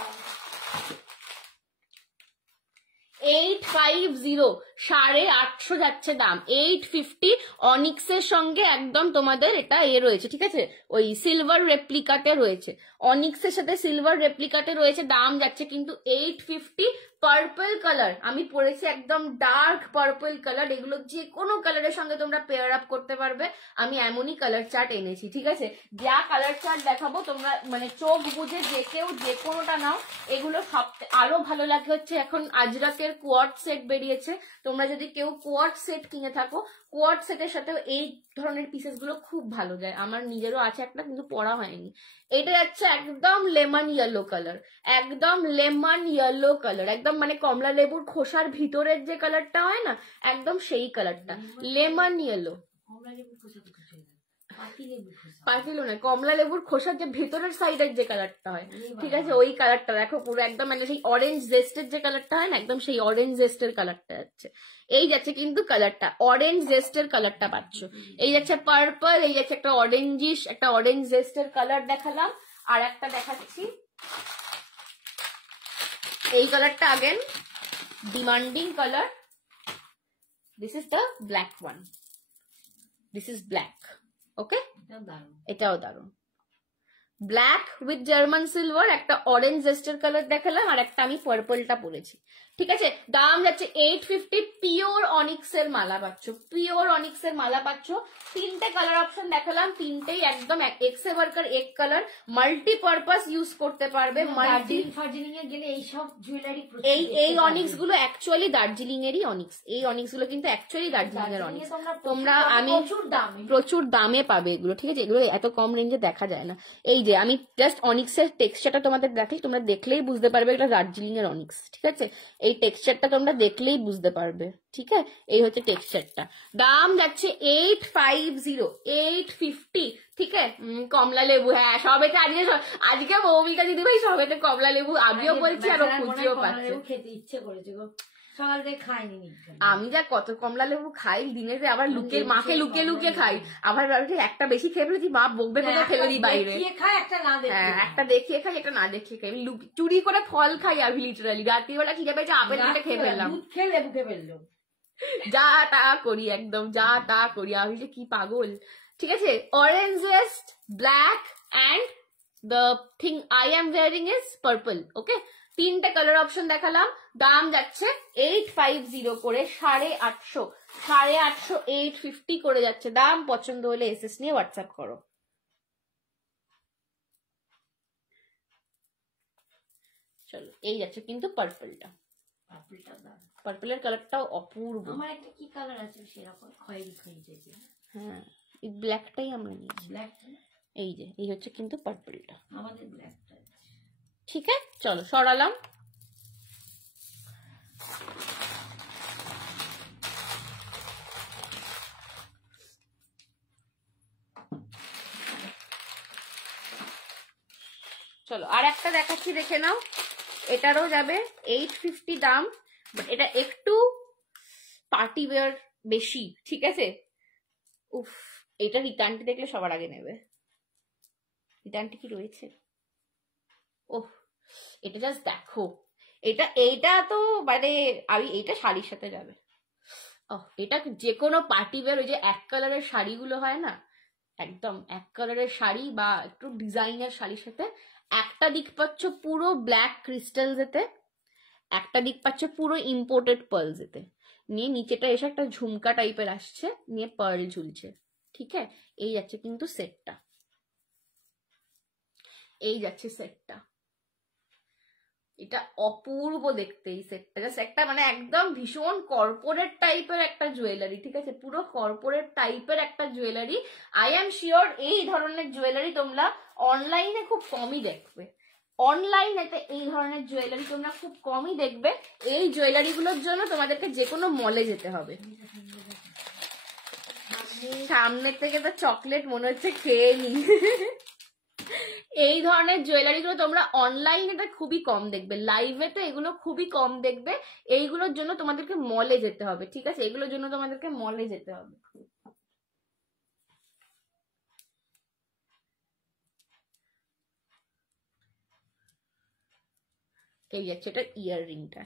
850, 850 যাচ্ছে দাম। 850 অনিক্সের সঙ্গে একদম তোমাদের এটা রয়েছে, ঠিক আছে? ওই সিলভার রেপ্লিকাতে রয়েছে, অনিক্সের সাথে সিলভার রেপ্লিকাতে রয়েছে। দাম যাচ্ছে কিন্তু 850। পার্পল কালার আমি পরেছি, একদম ডার্ক পার্পল কালার। এগুলো যে কোনো কালারের সঙ্গে তোমরা পেয়ার আপ করতে পারবে। আমি এমনই কালার চার্ট এনেছি, ঠিক আছে? যা কালার চার্ট দেখাবো তোমরা মানে চোখ বুঝে যে কেউ যে কোনোটা নাও। এগুলো সব আরো ভালো লাগে হচ্ছে এখন আজরাকের কোয়ার্ট সেট বেরিয়েছে। তোমরা যদি কেউ কোয়ার্ট সেট কিনে থাকো, কোয়ার্ট সেটের সাথেও এই ধরনের পিসেস গুলো খুব ভালো যায়। আমার নিজেরও আছে একটা, কিন্তু পরা হয়নি। এটা যাচ্ছে একদম লেমন ইয়েলো কালার, একদম লেমন ইয়েলো কালার, একদম মানে কমলা লেবুর খোসার ভিতরের যে কালারটা হয় না, একদম সেই কালারটা, লেমন ইয়েলো। পাতিলো নয়, কমলা লেবুর খোসার যে ভেতরের সাইডের যে কালারটা হয়, ঠিক আছে? ওই কালারটা দেখো পুরো একদম মানে সেই অরেঞ্জ জেস্টের যে কালারটা হয় না, একদম সেই অরেঞ্জ জেস্টের কালারটা যাচ্ছে। এই যাচ্ছে কিন্তু কালারটা, অরেঞ্জ জেস্টের কালারটা পাচ্ছ। এই যাচ্ছে পার্পল, এই যাচ্ছে একটা অরেঞ্জিশ, একটা অরেঞ্জ জেস্টের কালার দেখালাম। আর একটা দেখাচ্ছি, এই কালারটা again demanding colour. This is the black one, this is black. Okay, এটাও দারুন। ব্ল্যাক উইথ জার্মান সিলভার, একটা অরেঞ্জ জেস্টার কালার দেখালাম, আর একটা আমি পার্পলটা পরেছি, ঠিক আছে? দাম যাচ্ছে 850। পিওর অনিক্স এর মালা পাচ্ছ, পিওর অনিক্স এর মালা পাচ্ছ। তিনটে কালার অপশন দেখালাম, তিনটেই একদম এক্সে ওয়ার্কার এক কালার, মাল্টিপারপাস ইউজ করতে পারবে। দার্জিলিং এ গেলে এই সব জুয়েলারি, এই অনিক্স গুলো অ্যাকচুয়ালি দার্জিলিং এরই অনিক্স, এই অনিক্স গুলো কিন্তু অ্যাকচুয়ালি দার্জিলিং এর অনিক্স। তোমরা আমি প্রচুর দামে পাবে এগুলো, ঠিক আছে? এগুলো এত কম রেঞ্জে দেখা যায় না। এই যে আমি জাস্ট অনিক্সের টেক্সচারটা তোমাদের দেখাই, তোমরা দেখলেই বুঝতে পারবে এটা দার্জিলিং এর অনিক্স, ঠিক আছে? এই টেক্সচারটা তোমরা দেখলেই বুঝতে পারবে, ঠিক আছে? এই হচ্ছে টেক্সচারটা। দাম যাচ্ছে 850, 850, ঠিক আছে? কমলা লেবু, হ্যাঁ সবেতে আজকে মৌমিকা দিদি ভাই সবেতে কমলা লেবু আমিও বলছি, আর খুঁজিও পাচ্ছে। খেতে ইচ্ছে করেছে গো, সকাল থেকে খাইনি। আমি যা কত কমলা লেবু খাই দিনে, আবার মাকে লুকিয়ে খাই, আবার একটা বেশি খেয়ে ফেলেছি, মা বকবে কোথায় ফেলে দিই বাইরে। হ্যাঁ, একটা দেখিয়ে খাই, একটা না দেখিয়ে খাই, আমি চুরি করে ফল খাই। আমি লিটারালি রাত্রিবেলা খিদে পেয়েছে, আপেল কেটে খেয়ে ফেললাম, লেবু খেয়ে ফেললো, যা তা করি, একদম যা তা করি, আমি যে কি পাগল, ঠিক আছে? Orange waist, black, and the thing I am wearing is purple. Okay, তিনটে কালার অপশন দেখালাম। দাম যাচ্ছে 850 করে, 850, 850, 850 করে যাচ্ছে দাম। পছন্দ হলে এসএস নিয়ে হোয়াটসঅ্যাপ করো। চলো, এই যাচ্ছে কিন্তু পার্পলটা, পার্পলের কালারটাও অপূর্ব। আমার একটা কি কালার আছে সেরকম খয়েরি খয়েরি, হ্যাঁ এই ব্ল্যাকটাই আমরা নিয়েছি। ব্ল্যাক, এই যে এই হচ্ছে কিন্তু পার্পলটা, আমাদের ব্ল্যাকটা, ঠিক আছে? চলো সরালাম। চলো আর একটা দেখাচ্ছি, দেখে নাও। এটারও যাবে 850 দাম, বাট এটা একটু পার্টি ওয়্যার বেশি, ঠিক আছে? উফ, এটা রিটার্নটি দেখলে সবার আগে নেবে। রিটার্নটি কি রয়েছে? ওহ, এটা জাস্ট দেখো, এইটা তো মানে আমি এইটা শাড়ির সাথে যাবে। এটা যে কোনো পার্টি ওয়্যার, ওই যে এক কালারের শাড়িগুলো হয় না, একদম এক কালারের শাড়ি বা একটু ডিজাইনের শাড়ির সাথে একটা দিক পাচ্ছ পুরো ব্ল্যাক ক্রিস্টালস এতে, একটা দিক পাচ্ছ পুরো ইম্পোর্টেড পার্লস এতে, নিয়ে নিচেটা এসে একটা ঝুমকা টাইপের আসছে, নিয়ে পার্ল ঝুলছে। ঠিক আছে, এই যাচ্ছে কিন্তু সেটটা, এই যাচ্ছে সেটটা। এটা অপূর্ব দেখতে এই সেটটা, জাস্ট একটা মানে একদম ভীষণ কর্পোরেট টাইপের একটা জুয়েলারি। ঠিক আছে, পুরো কর্পোরেট টাইপের একটা জুয়েলারি। আই এম শিওর এই ধরনের জুয়েলারি তোমরা অনলাইনে খুব কমই দেখবে, অনলাইনেতে এই ধরনের জুয়েলারি তোমরা খুব কমই দেখবে। এই জুয়েলারি গুলোর জন্য তোমাদেরকে যে কোনো মলে যেতে হবে। সামনের থেকে তো চকলেট মনে হচ্ছে খেয়ে নি। এই ধরনের জুয়েলারি গুলো তোমরা অনলাইনে খুবই কম দেখবে, লাইভে তো এগুলো খুবই কম দেখবে। এইগুলোর জন্য তোমাদেরকে মলে যেতে হবে। ঠিক আছে, এগুলোর জন্য তোমাদেরকে মলে যেতে হবে। এই যাচ্ছে এটা ইয়াররিংটা।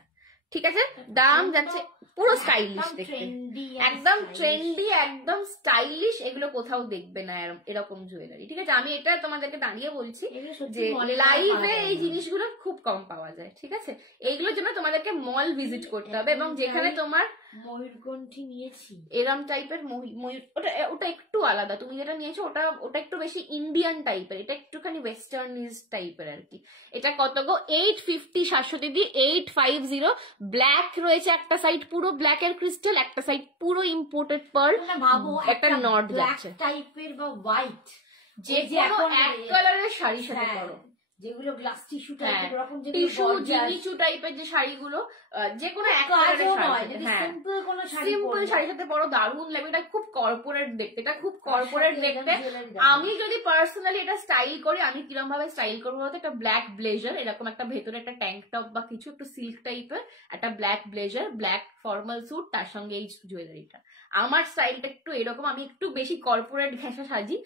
ঠিক আছে, দাম যাচ্ছে পুরো স্টাইলিশ দেখতে, একদম ট্রেন্ডি, একদম স্টাইলিশ। এগুলো কোথাও দেখবে না এরকম জুয়েলারি। ঠিক আছে, আমি এটা তোমাদেরকে দাঁড়িয়ে বলছি যে লাইভে এই জিনিসগুলো খুব কম পাওয়া যায়। ঠিক আছে, এইগুলোর জন্য তোমাদেরকে মল ভিজিট করতে হবে, এবং যেখানে তোমার ময়ূরকণ্ঠী নিয়েছি এরম টাইপের ময়ূর, ওটা একটু আলাদা। তুমি যেটা নিয়েছো ওটা একটু বেশি ইন্ডিয়ান টাইপের, এটা একটুখানি ওয়েস্টার্নিজ টাইপের আর কি। এটা কত গো? 850 শাশ্বতী দি 850। ব্ল্যাক রয়েছে একটা সাইড পুরো ব্ল্যাক এর ক্রিস্টাল, একটা সাইড পুরো ইম্পোর্টেড পার্ল। ভাবো একটা নট যাচ্ছে টাইপের বা হোয়াইট, যে কোনো এক কালারের শাড়ির সাথে পরো, যেগুলো গ্লাস টিস্যু টাইপের, এরকম টিস্যু জিনিচু টাইপের যে শাড়িগুলো, যে কোনো এক কালারের শাড়ি, সিম্পল কোনো সিম্পল শাড়ির সাথে পরো, দারুণ লাগবে। এটা খুব কর্পোরেট দেখতে, এটা খুব কর্পোরেট দেখতে। আমি যদি পার্সোনালি এটা স্টাইল করি, আমি কিরকম ভাবে স্টাইল করবো বলতে, একটা ব্ল্যাক ব্লেজার, এরকম একটা ভেতরে একটা ট্যাঙ্ক টপ বা কিছু একটু সিল্ক টাইপের, একটা black blazer, black formal suit, তার সঙ্গে এই জুয়েলারিটা। আমার স্টাইলটা একটু এরকম, আমি একটু বেশি কর্পোরেট ঘেঁষা সাজি,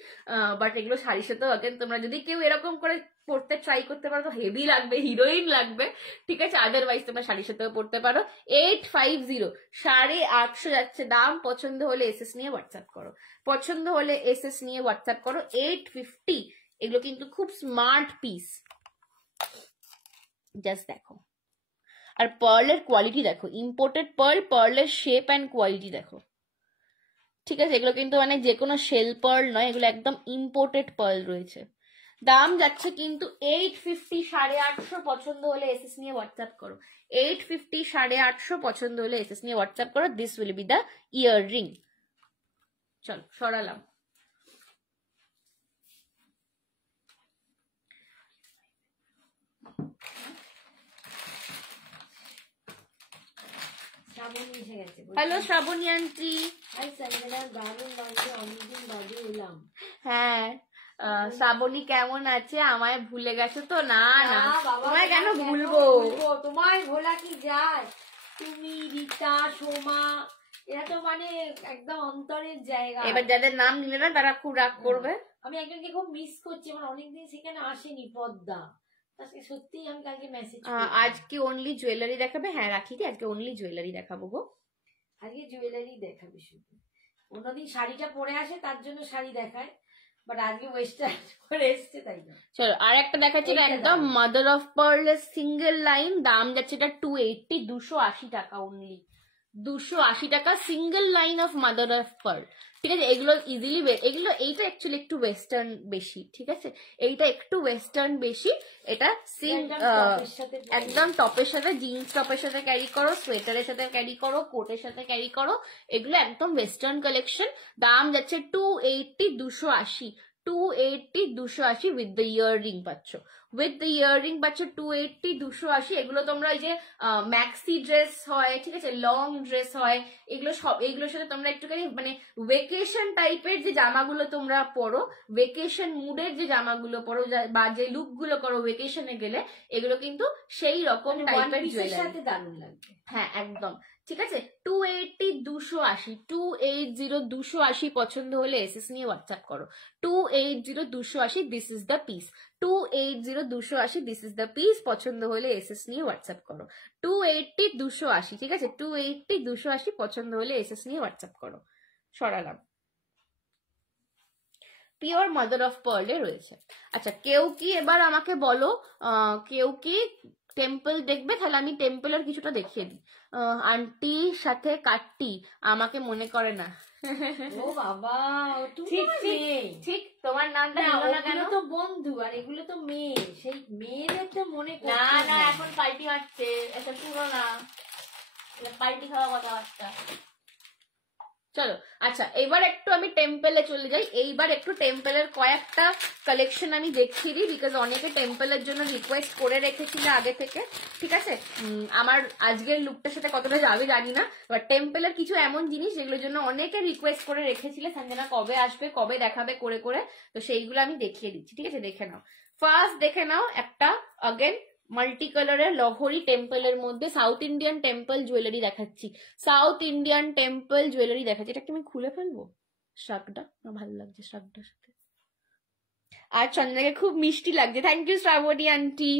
বাট এগুলো শাড়ির সাথেও আগে তোমরা যদি কেউ এরকম করে পড়তে ট্রাই করতে পারো তো হেভি লাগবে, হিরোইন লাগবে। ঠিক আছে, আদারওয়াইজ তোমরা শাড়ির সাথেও পড়তে পারো। 850, 850 যাচ্ছে দাম। পছন্দ হলে এসএস নিয়ে হোয়াটসঅ্যাপ করো, পছন্দ হলে এসএস নিয়ে হোয়াটসঅ্যাপ করো। 850, এগুলো কিন্তু খুব স্মার্ট পিস, জাস্ট দেখো। আর পার্লের কোয়ালিটি দেখো, ইম্পোর্টেড পার্ল, পার্লের শেপ অ্যান্ড কোয়ালিটি দেখো। ঠিক আছে, এগুলো কিন্তু মানে যে কোনো শেল পার্ল নয়, এগুলো একদম ইম্পোর্টেড পার্ল রয়েছে। দাম যাচ্ছে কিন্তু 850, 850। পছন্দ হলে এসএস নিয়ে হোয়াটসঅ্যাপ করো। 850, 850 পছন্দ হলে এসএস নিয়ে হোয়াটসঅ্যাপ করো। This will be the earring. চলো সরালাম। Hello Shrabani aunty. হ্যাঁ, শ্রাবণী কেমন আছে? আমায় ভুলে গেছো তো? না না, তোমায় কেন ভুলবো, তোমায় ভোলা কি যায়? তুমি, রীতা, সোমা, এরা তো মানে একদম অন্তরের জায়গা। এবার যাদের নাম নিলে না তারা খুব রাগ করবে। আমি একজনকে খুব মিস করছি, আমার অনেকদিন সেখানে আসেনি, পদ্মা। সত্যি আমি কালকে মেসেজ, আজকে অনলি জুয়েলারি দেখাবে? হ্যাঁ রাখি, আজকে অনলি জুয়েলারি দেখাবো গো। আজকে জুয়েলারি দেখাবে শুধু। অন্যদিন শাড়িটা পরে আসে, তার জন্য শাড়ি দেখায়, বাট আজকে ওয়েস্টার্ন করে এসছে, তাই না। চলো আর একটা দেখাচ্ছি, একদম mother of pearl single line. দাম যাচ্ছে এটা 280, 280 টাকা অনলি, 280 টাকা single line of mother of pearl. ঠিক আছে, এগুলো ইজিলি, এগুলো এইটা অ্যাকচুয়ালি একটু ওয়েস্টার্ন বেশি। ঠিক আছে, এইটা একটু ওয়েস্টার্ন বেশি। এটা একদম টপের সাথে, জিন্স টপের সাথে ক্যারি করো, সোয়েটারের সাথে ক্যারি করো, কোটের সাথে ক্যারি করো, এগুলো একদম ওয়েস্টার্ন কালেকশন। দাম যাচ্ছে 280, 280, 280, 280 উইথ দ্য ইয়াররিং পাচ্ছ, উইথ দ্য ইয়াররিং পাচ্ছ 280, 280। এগুলো তোমরা এই যে ম্যাক্সি ড্রেস হয়, ঠিক আছে, লং ড্রেস হয়, এগুলো সব, এগুলোর সাথে তোমরা একটুখানি মানে ভেকেশন টাইপের যে জামাগুলো তোমরা পরো, ভেকেশন মুডের যে জামাগুলো পরো বা যে লুকগুলো করো ভেকেশনে গেলে, এগুলো কিন্তু সেই রকম টাইপের জুয়েলারি, দারুণ লাগবে। হ্যাঁ একদম। ঠিক আছে, 280, 280, 280, 280 পছন্দ হলে এসএস নিয়ে হোয়াটসঅ্যাপ করো। 280, 280, this is the piece. 280 280, this is the piece. পছন্দ হলে এসএস নিয়ে হোয়াটসঅ্যাপ করো। 280 280, ঠিক আছে, 280 280, পছন্দ হলে এসএস নিয়ে হোয়াটসঅ্যাপ করো। সরালাম। পিওর মাদার অফ পার্লে রয়েছে। আচ্ছা, কেউ কি এবার আমাকে বলো, কেউ কি টেম্পল দেখবে? তাহলে আমি টেম্পলের কিছুটা দেখিয়ে দিই। আন্টির সাথে কাটটি, আমাকে মনে করে না। ও বাবা, ঠিক ঠিক ঠিক, তোমার নামটা নিল না কেন? তো বন্ধু আর এগুলো তো মেয়ে, সেই মেয়েদের তো মনে না না, এখন পাল্টি মারছে, এটা পুরো না, পাল্টি খাওয়া কথাবার্তা। চলো, আচ্ছা এবার একটু আমি টেম্পলে চলে যাই। এইবার একটু টেম্পলের কয়েকটা কালেকশন আমি দেখিয়ে দিই, বিকজ অনেকে টেম্পলের জন্য রিকোয়েস্ট করে রেখেছিল আগে থেকে, ঠিক আছে। আমার আজকের লুকটার সাথে কতটা যাবে জানি না, বাট টেম্পলের কিছু এমন জিনিস যেগুলোর জন্য অনেকে রিকোয়েস্ট করে রেখেছিল সঞ্জনা কবে আসবে কবে দেখাবে করে করে, তো সেইগুলো আমি দেখিয়ে দিচ্ছি, ঠিক আছে। দেখে নাও, ফার্স্ট দেখে নাও একটা অগেন মাল্টি কালারের লহরি টেম্পলের মধ্যে সাউথ ইন্ডিয়ান টেম্পল জুয়েলারি দেখাচ্ছি। সাউথ ইন্ডিয়ান টেম্পল জুয়েলারি দেখাচ্ছি। এটা কি আমি খুলে ফেলবো? শ্রাগটা না, ভালো লাগছে শ্রাগটার সাথে। আর চন্দনাকে খুব মিষ্টি লাগছে, থ্যাংক ইউ শ্রাবণী আন্টি।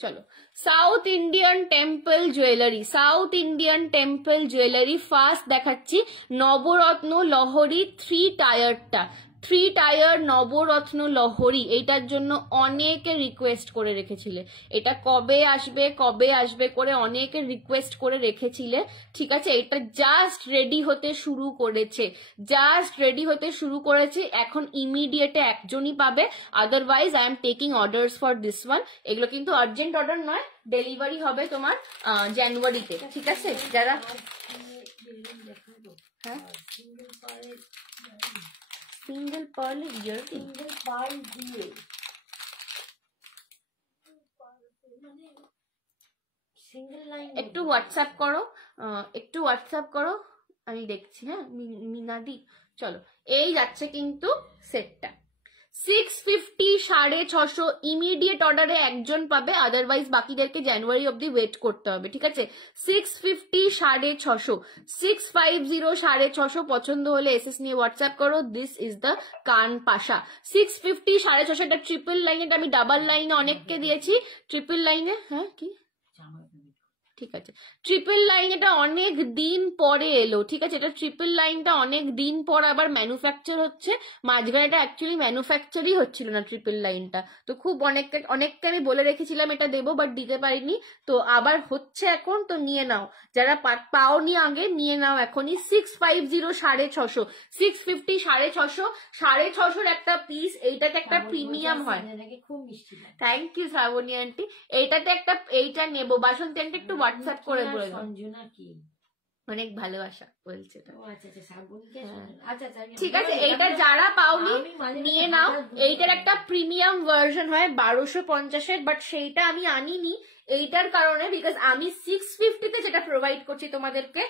চলো, south Indian temple jewellery, south Indian temple jewellery first দেখাচ্ছি। নবরত্ন লহরি 3 টায়ারটা, 3 টায়ার নবরত্ন লহরি, এইটার জন্য অনেকে রিকোয়েস্ট করে রেখেছিলে। এটা কবে আসবে কবে আসবে করে অনেকে রিকোয়েস্ট করে রেখেছিলে, ঠিক আছে। এটা জাস্ট রেডি হতে শুরু করেছে, জাস্ট রেডি হতে শুরু করেছে। এখন ইমিডিয়েটে একজনই পাবে, otherwise I am taking orders for this one. এগুলো কিন্তু আর্জেন্ট অর্ডার নয়, ডেলিভারি হবে তোমার জানুয়ারিতে, ঠিক আছে। যারা হ্যাঁ সিঙ্গেল পার্ল ইয়ার, সিঙ্গেল পার্ল দিয়ে সিঙ্গেল লাইন একটু হোয়াটসঅ্যাপ করো, একটু হোয়াটসঅ্যাপ করো, আমি দেখছি। হ্যাঁ মিনাদি, চলো এই যাচ্ছে কিন্তু সেটটা 650 650 ইমিডিয়েট অর্ডারে একজন পাবে, আদারওয়াইজ বাকিদেরকে জানুয়ারি অব্দি ওয়েট করতে হবে, ঠিক আছে। 650 650, 650 650, পছন্দ হলে এসএস নিয়ে হোয়াটসঅ্যাপ করো। দিস ইজ দ্য কান পাশা 650 650। এটা ট্রিপল লাইনে, আমি ডাবল লাইনে অনেককে দিয়েছি, ট্রিপল লাইনে হ্যাঁ কি ঠিক আছে। ট্রিপল লাইন এটা অনেক দিন পরে এলো, ঠিক আছে। এটা ট্রিপল লাইনটা অনেক দিন পর আবার ম্যানুফ্যাকচার হচ্ছে, মাঝখানে এটা অ্যাকচুয়ালি ম্যানুফ্যাকচারই হচ্ছিল না ট্রিপল লাইনটা, তো খুব অনেককে আমি বলে রেখেছিলাম এটা দেবো, বাট দিতে পারিনি, তো আবার হচ্ছে এখন, তো নিয়ে নাও, যারা পাওনি আগে নিয়ে নাও এখনই। 650 650, 650 650, 650 একটা পিস। এইটাতে একটা প্রিমিয়াম হয়, খুব মিষ্টি। Thank you Shrabani aunty. এইটাতে একটা, এইটা নেবো, বাসন্তী আন্টি একটু হোয়াটসঅ্যাপ করে বলে দাও। সঞ্জনা কি অনেক ভালোবাসা বলছে, আচ্ছা ঠিক আছে। এইটা যারা পাওনি নিয়ে নাও। এইটার একটা প্রিমিয়াম ভার্সন হয় 1250-এর, বাট সেইটা আমি আনিনি এইটার কারণে, বিকজ আমি 650-তে যেটা প্রোভাইড করছি তোমাদেরকে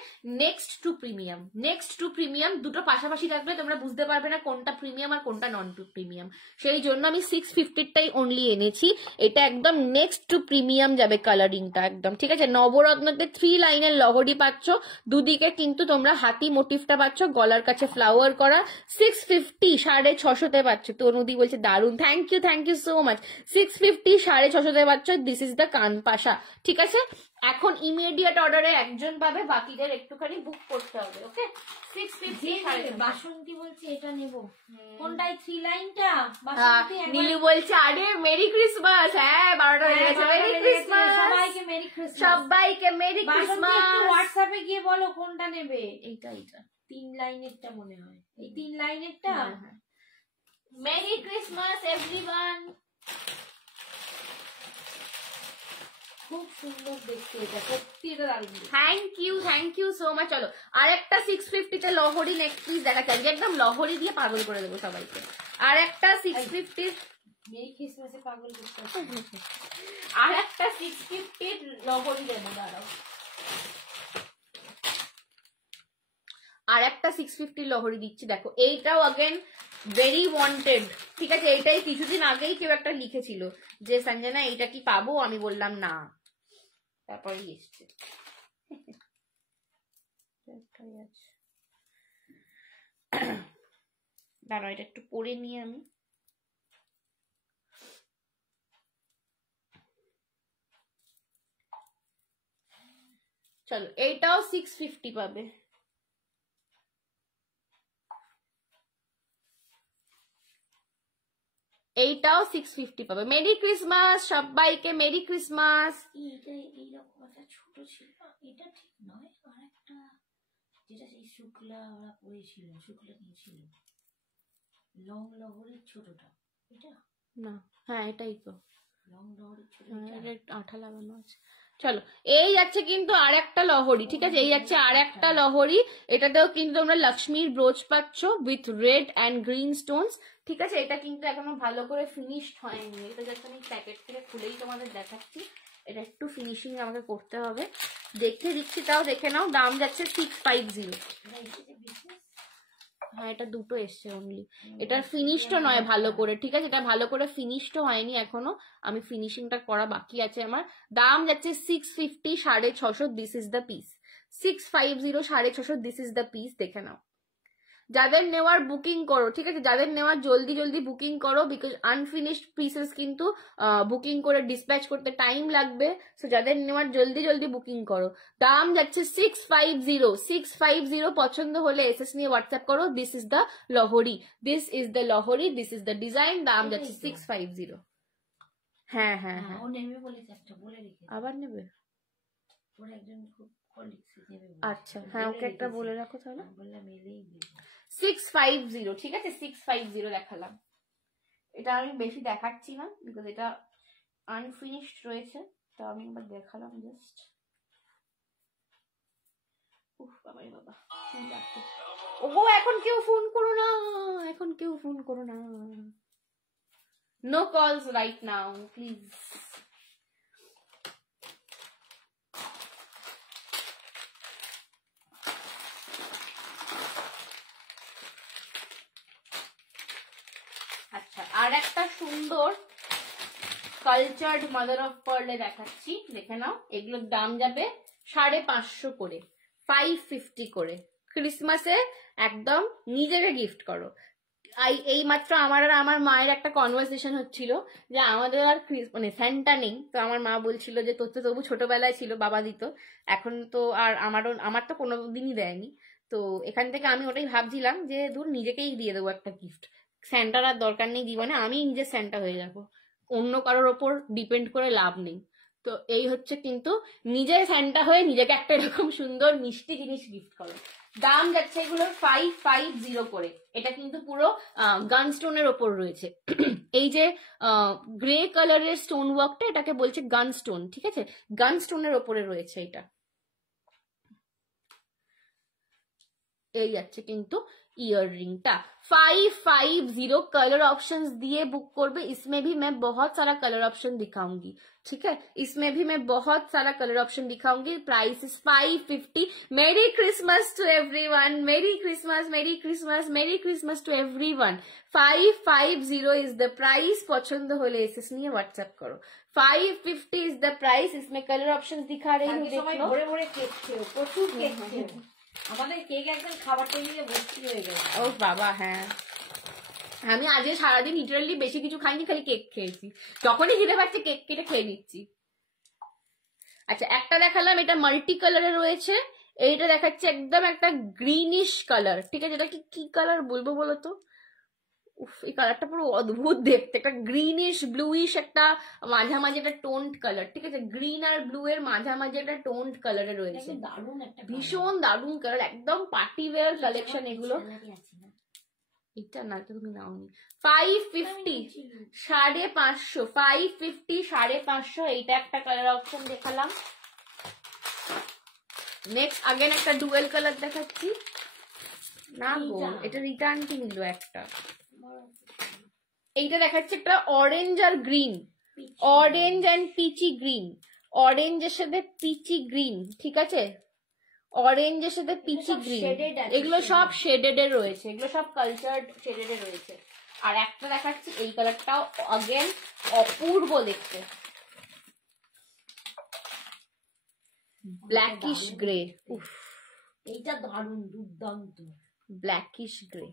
next to premium, next to premium দুটো পাশাপাশি থাকলে তোমরা বুঝতে পারবে না কোনটা প্রিমিয়াম আর কোনটা নন টু প্রিমিয়াম, সেই জন্য আমি 650-টাই অনলি এনেছি। এটা একদম নেক্সট টু প্রিমিয়াম যাবে কালারিংটা একদম, ঠিক আছে। নবরত্নতে 3 লাইনের লহরি পাচ্ছ, দুদিকে কিন্তু তোমরা হাতি মোটিভটা পাচ্ছ, গলার কাছে ফ্লাওয়ার করা। 650 650-তে পাচ্ছ। তো নদী বলছে দারুন, থ্যাংক ইউ সো মাচ। 650 650-তে পাচ্ছ। দিস ইজ দ্য কান পাশা, ঠিক আছে। এখন ইমিডিয়েট অর্ডারে একজন পাবে, বাকিদের একটুখানি বুক করতে হবে, ওকে। 650 বাসন্তী বলছে এটা নেব, কোনটাই 3 লাইনটা? নীলু বলছে আরে মেরি ক্রিসমাস, হ্যাঁ 12টা হয়ে গেছে, মেরি ক্রিসমাস, সবাইকে মেরি ক্রিসমাস, সবাইকে মেরি ক্রিসমাস। হোয়াটসঅ্যাপে গিয়ে বলো কোনটা নেবে। এইটা 3 লাইনেরটা মনে হয়, এই 3 লাইনেরটা। Merry Christmas everyone. খুব সুন্দর দেখতে, এটা সত্যি এটা দারুণ। Thank you so much. চলো আরেকটা 650-তে লহরি নেক পিস দেখাচ্ছি, একদম লহরি দিয়ে পাগল করে দেবো সবাইকে। আর একটা 650 মেরি ক্রিসমাসে পাগল করতে, আর একটা 650 লহরি দেবো, দাঁড়াও। আর একটা 650 লহরি দিচ্ছি, দেখো এইটাও अगेन ভেরি ওয়ান্টেড, ঠিক আছে। এইটাই কিছুদিন আগেই কেউ একটা লিখেছিল যে সঞ্জনা এইটা কি পাবো, আমি বললাম না, তারপরেই এসছে। দাঁড়াও এটা একটু পরে নিয়ে আমি চলো এইটাও 650 পাবে। এইটাও 650 পাবে। মেরি ক্রিসমাস সবাইকে, মেরি ক্রিসমাস। এইরকম একটা ছোট ছিল, এটা ঠিক নয়। আর একটা যেটা সেই শুক্লা ওরা পরেছিল, শুক্লা নিয়েছিল, লং লহরের ছোটটা, এটা না, হ্যাঁ এটাই তো লং লহরের ছোট। আঠা লাগানো আছে। চলো এই যাচ্ছে কিন্তু আর একটা লহরি, ঠিক আছে, এই যাচ্ছে আর একটা লহরি। এটাতেও কিন্তু তোমরা লক্ষ্মীর ব্রোচ পাচ্ছ with red and green Stones, ঠিক আছে। এটা কিন্তু এখনো ভালো করে ফিনিশড হয়নি, এটা যাচ্ছে আমি প্যাকেট থেকে খুলেই তোমাদের দেখাচ্ছি। এটা একটু ফিনিশিং আমাকে করতে হবে, দেখে দিচ্ছি, তাও দেখে নাও। দাম যাচ্ছে 650। হ্যাঁ এটা দুটো এসছে অনলি, এটার ফিনিশড নয় ভালো করে, ঠিক আছে, এটা ভালো করে ফিনিশড হয়নি এখনো, আমি ফিনিশিংটা করা বাকি আছে আমার। দাম যাচ্ছে 650, 650, this is the piece. 650, 650, this is the piece, দেখে নাও। যাদের নেওয়ার বুকিং করো, ঠিক আছে, যাদের নেওয়ার জলদি জলদি বুকিং করো, বিকজ আনফিনিশড পিসেস কিন্তু বুকিং করে ডিসপ্যাচ করতে টাইম লাগবে। সো যাদের নেওয়ার জলদি জলদি বুকিং করো। দাম যাচ্ছে 650, 650। পছন্দ হলে এসএস নিয়ে হোয়াটসঅ্যাপ করো। This is the Lahari, this is the Lahari, this is the design. দাম যাচ্ছে 650। হ্যাঁ হ্যাঁ হ্যাঁ, ও নেবে বলেছে, একটা বলে রেখে আবার নেবে, ওর একজন খুব কলিগস নেবে। আচ্ছা হ্যাঁ, ওকে একটা বলে রাখো তাহলে। বললাম এলেই 650, ঠিক আছে, 650 দেখালাম। এটা আমি বেশি দেখাচ্ছি না বিকজ এটা আনফিনিশড রয়েছে, তো আমি একবার দেখালাম জাস্ট। উফ বাবা রে বাবা, ও এখন কেউ ফোন করো না, এখন কেউ ফোন করো না, নো কলস রাইট নাও প্লিজ। আচ্ছা আর একটা সুন্দর কালচার্ড মাদার অফ পার্লে দেখাচ্ছি, দেখে নাও। এগুলোর দাম যাবে 550 করে, 550 করে। ক্রিসমাসে একদম নিজেকে গিফট করো। এই মাত্র আমার আর আমার মায়ের একটা কনভারসেশন হচ্ছিল যে আমাদের আর মানে স্যান্টা নেই, তো আমার মা বলছিল যে তোর তো তবু ছোটবেলায় ছিল, বাবা দিত, এখন তো আর আমার তো কোনোদিনই দেয়নি। তো এখান থেকে আমি ওটাই ভাবছিলাম যে দূর নিজেকেই দিয়ে দেবো একটা গিফট, স্যান্টার আর দরকার নেই জীবনে, আমি নিজে স্যান্টা হয়ে যাবো, অন্য কারোর ওপর ডিপেন্ড করে লাভ নেই। তো এই হচ্ছে কিন্তু নিজে স্যান্টা হয়ে নিজেকে একটা এরকম সুন্দর মিষ্টি জিনিস গিফট করো। দাম যাচ্ছে এগুলোর 550 করে। এটা কিন্তু পুরো গানস্টোনের ওপর রয়েছে। এই যে গ্রে কালারের স্টোন ওয়ার্কটা, এটাকে বলছে গানস্টোন, ঠিক আছে, গানস্টোনের ওপরে রয়েছে এটা। এই যাচ্ছে কিন্তু ईयररिंगটা 550 कलर ऑप्शंस दिए बुक करबे। इसमें भी मैं बहुत सारा कलर ऑप्शन दिखाऊंगी, ठीक है, इसमें भी मैं बहुत सारा कलर ऑप्शन दिखाऊंगी। Price is 550। Merry Christmas to everyone, merry Christmas, merry Christmas, merry Christmas to everyone. 550 is the price. पसंद होले एसएस নিয়ে व्हाट्सएप करो। 550 इज द प्राइस। इसमें कलर ऑप्शंस दिखा रही हूँ, देख लो। ভরে ভরে কেক খেও, প্রচুর কেক খেও। আমাদের কেক একদম খাবার টেবিলে ভর্তি হয়ে গেছে। ও বাবা হ্যাঁ, আমি আজকে সারাদিন লিটারালি বেশি কিছু খাইনি, খালি কেক খেয়েছি, যখনই খিদে পাচ্ছে কেক কেটে খেয়ে নিচ্ছি। আচ্ছা একটা দেখালাম, এটা মাল্টি কালারে রয়েছে, এইটা দেখাচ্ছে একদম একটা গ্রিনিশ কালার, ঠিক আছে, এটা কি কালার বলবো বলো তো? উফ, এই কালারটা পুরো অদ্ভুত দেখতে, একটা গ্রিনিশ ব্লুইশ একটা মাঝামাঝি একটা টোন্ড কালার, ঠিক আছে, গ্রিন আর ব্লু এর মাঝামাঝি একটা টোন্ড কালারে রয়েছে, দারুণ একটা ভীষণ দারুণ কালার, একদম পার্টি ওয়্যার কালেকশন এগুলো। এটা না তো তুমি নাওনি। 550, 550, 550, 550। এইটা একটা কালার অপশন দেখালাম। নেক্সট আগেন একটা ডুয়েল কালার দেখাচ্ছি। না গো, এটা রিটার্ন কি নিল একটা। এইটা দেখাচ্ছে একটা অরেঞ্জ আর green, orange and peachy green, অরেঞ্জের সাথে পিচি গ্রিন, ঠিক আছে, অরেঞ্জের সাথে পিচি গ্রিন, এগুলো সব শেডেড এর রয়েছে, এগুলো সব কালচার্ড শেডেড এর রয়েছে। আর একটা দেখাচ্ছি, এই কালারটাও अगेन অপূর্ব দেখতে, ব্ল্যাকিশ গ্রে। উফ, এইটা দারুণ দুর্দান্ত, ব্ল্যাকিশ গ্রে।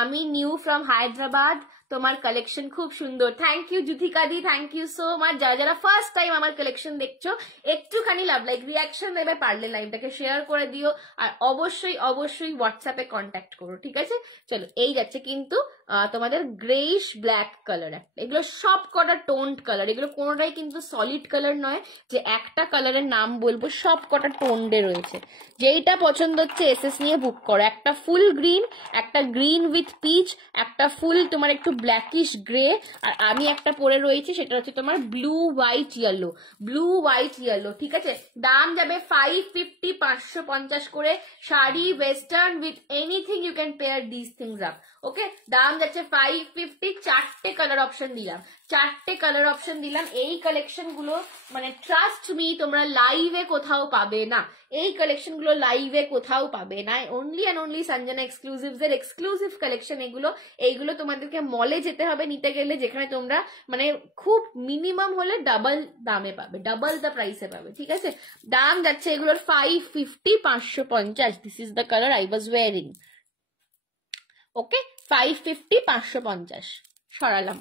আমি নিউ ফ্রম হায়দ্রাবাদ, তোমার কালেকশন খুব সুন্দর। থ্যাংক ইউ জুথিকা দি, থ্যাংক ইউ সো মাচ। যারা যারা ফার্স্ট টাইম আমার কালেকশন দেখছো একটুখানি লাভ লাইক রিয়াকশন দেবে, পারলে লাইভটাকে শেয়ার করে দিও, আর অবশ্যই অবশ্যই হোয়াটসঅ্যাপে কন্ট্যাক্ট করো, ঠিক আছে? চলো, এই যাচ্ছে কিন্তু তোমাদের গ্রেইশ ব্ল্যাক কালার। এগুলো সব কটা টোনড কালার, এগুলো কোনোটাই কিন্তু সলিড কালার নয় যে একটা কালারের নাম বলবো, সব কটা টোনডে রয়েছে। যেইটা পছন্দ হচ্ছে এসএস নিয়ে বুক করো। একটা ফুল গ্রিন, একটা গ্রিন উইথ পিচ, একটা ফুল তোমার একটু ব্ল্যাকিশ গ্রে, আর আমি একটা পরে রয়েছি সেটা হচ্ছে তোমার blue white yellow, blue white yellow, ঠিক আছে? দাম যাবে 550, 550 করে। Sari western with anything you can pair this things up, okay? দাম যাচ্ছে 550। চারটে কালার অপশন দিলাম, চারটে কালার অপশন দিলাম। এই কালেকশন গুলো মানে ট্রাস্ট মি তোমরা লাইভে কোথাও পাবে না, এই কালেকশন গুলো লাইভে কোথাও পাবে না। অনলি অ্যান্ড অনলি সঞ্জনা এক্সক্লুসিভস এর এক্সক্লুসিভ কালেকশন এগুলো। এইগুলো তোমাদেরকে মলে যেতে হবে নিতে গেলে, যেখানে তোমরা মানে খুব মিনিমাম হলে ডাবল দামে পাবে, ডাবল দ্য প্রাইসে পাবে, ঠিক আছে? দাম যাচ্ছে এগুলোর 550, 550। This is the colour I was wearing, okay? 550, 550 সরালাম।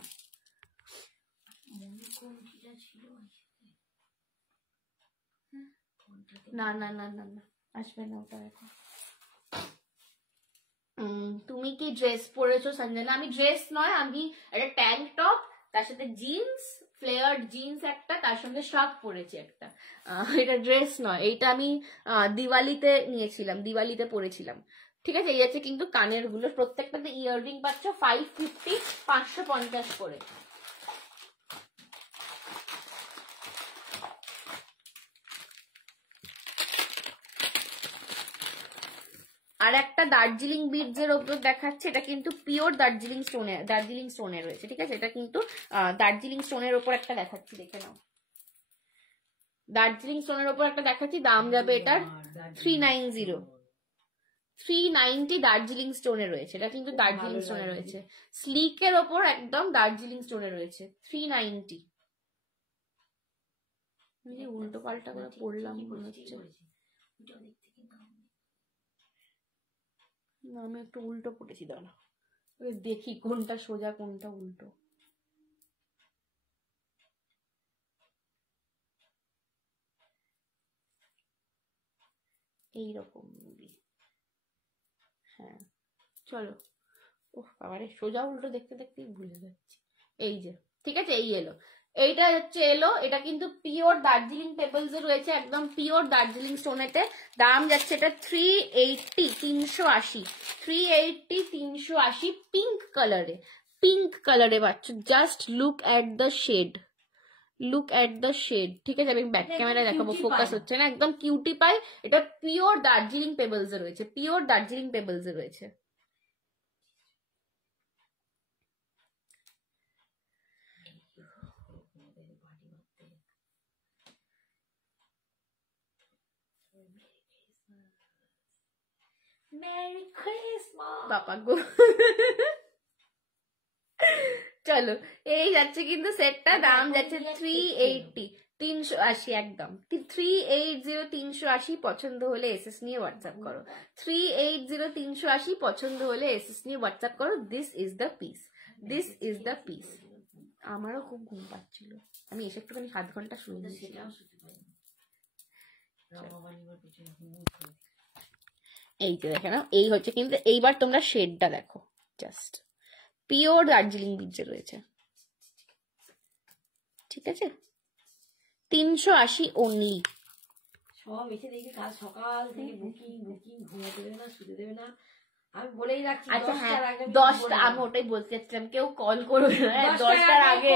না না না না না, আসবে না ওটা এখন। তুমি কি ড্রেস পরেছো সঞ্জনা? আমি ড্রেস নয়, আমি একটা ট্যাঙ্ক টপ, তার সাথে জিন্স, ফ্লেয়ার্ড জিন্স একটা, তার সঙ্গে শার্ট পরেছি একটা। এটা ড্রেস নয়, এইটা আমি দিওয়ালিতে নিয়েছিলাম, দিওয়ালিতে পরেছিলাম, ঠিক আছে? এই আছে কিন্তু কানের গুলো, প্রত্যেকটাতে ইয়াররিং পাচ্ছ 550, 550 করে। আর একটা দার্জিলিং বিডস এর ওপর দেখাচ্ছে, এটা কিন্তু পিওর দার্জিলিং স্টোনে রয়েছে, ঠিক আছে? এটা কিন্তু দার্জিলিং স্টোনের ওপর একটা দেখাচ্ছি, দেখে নাও। দার্জিলিং স্টোনের ওপর একটা দেখাচ্ছি, দাম যাবে এটার 390, 390 দার্জিলিং স্টোনে রয়েছে। এটা কিন্তু দার্জিলিং স্টোনে রয়েছে, স্লিকের ওপর একদম দার্জিলিং স্টোনে রয়েছে, 390। উল্টো পাল্টা করে পড়লাম মনে হচ্ছে, না আমি একটু উল্টো পড়েছি, দাঁড়া দেখি কোনটা সোজা কোনটা উল্টো। এইরকম হ্যাঁ, চলো। ওহ বাবারে, সোজা উল্টো দেখতে দেখতেই ভুলে যাচ্ছি। এই যে, ঠিক আছে, এই এলো, এইটা হচ্ছে এলো। এটা কিন্তু পিওর দার্জিলিং পেবলস এ রয়েছে, একদম পিওর দার্জিলিং স্টোনেতে। দাম যাচ্ছে এটা 380, 380, 380, 380। পিঙ্ক কালারে, পিঙ্ক কালারে পাচ্ছ। Just look at the shade, look at the shade, ঠিক আছে? আমি ব্যাক ক্যামেরা দেখাবো, ফোকাস হচ্ছে না, একদম কিউটি পাই। এটা পিওর দার্জিলিং পেবলস এ রয়েছে, পিওর দার্জিলিং পেবলস এ রয়েছে। মেরি ক্রিসমাস বাবা গো। চলো, এই যাচ্ছে কিন্তু সেটটা, দাম যাচ্ছে 380, 380 একদম, 380, 380। পছন্দ হলে এসএস নিয়ে হোয়াটসঅ্যাপ করো, 380, 380। পছন্দ হলে এসএস নিয়ে হোয়াটসঅ্যাপ করো। This is the piece, this is the piece. আমারও খুব ঘুম পাচ্ছিল, আমি এসে একটুখানি 7 ঘন্টা শুয়ে নিয়েছিলাম। এই যে দেখে নাও, এই হচ্ছে কিন্তু। এইবার তোমরা শেডটা দেখো, জাস্ট পিওর দার্জিলিং বিচে রয়েছে, ঠিক আছে? 380 অনলি। সব এসে দেখি কাল সকাল থেকে বুকিং বুকিং, ঘুমাতে দেবে না, শুতে দেবে না। আমি বলেই রাখছি, আচ্ছা হ্যাঁ, 10টা, আমি ওটাই বলতে চাচ্ছিলাম, কেউ কল করবে না 10টার আগে।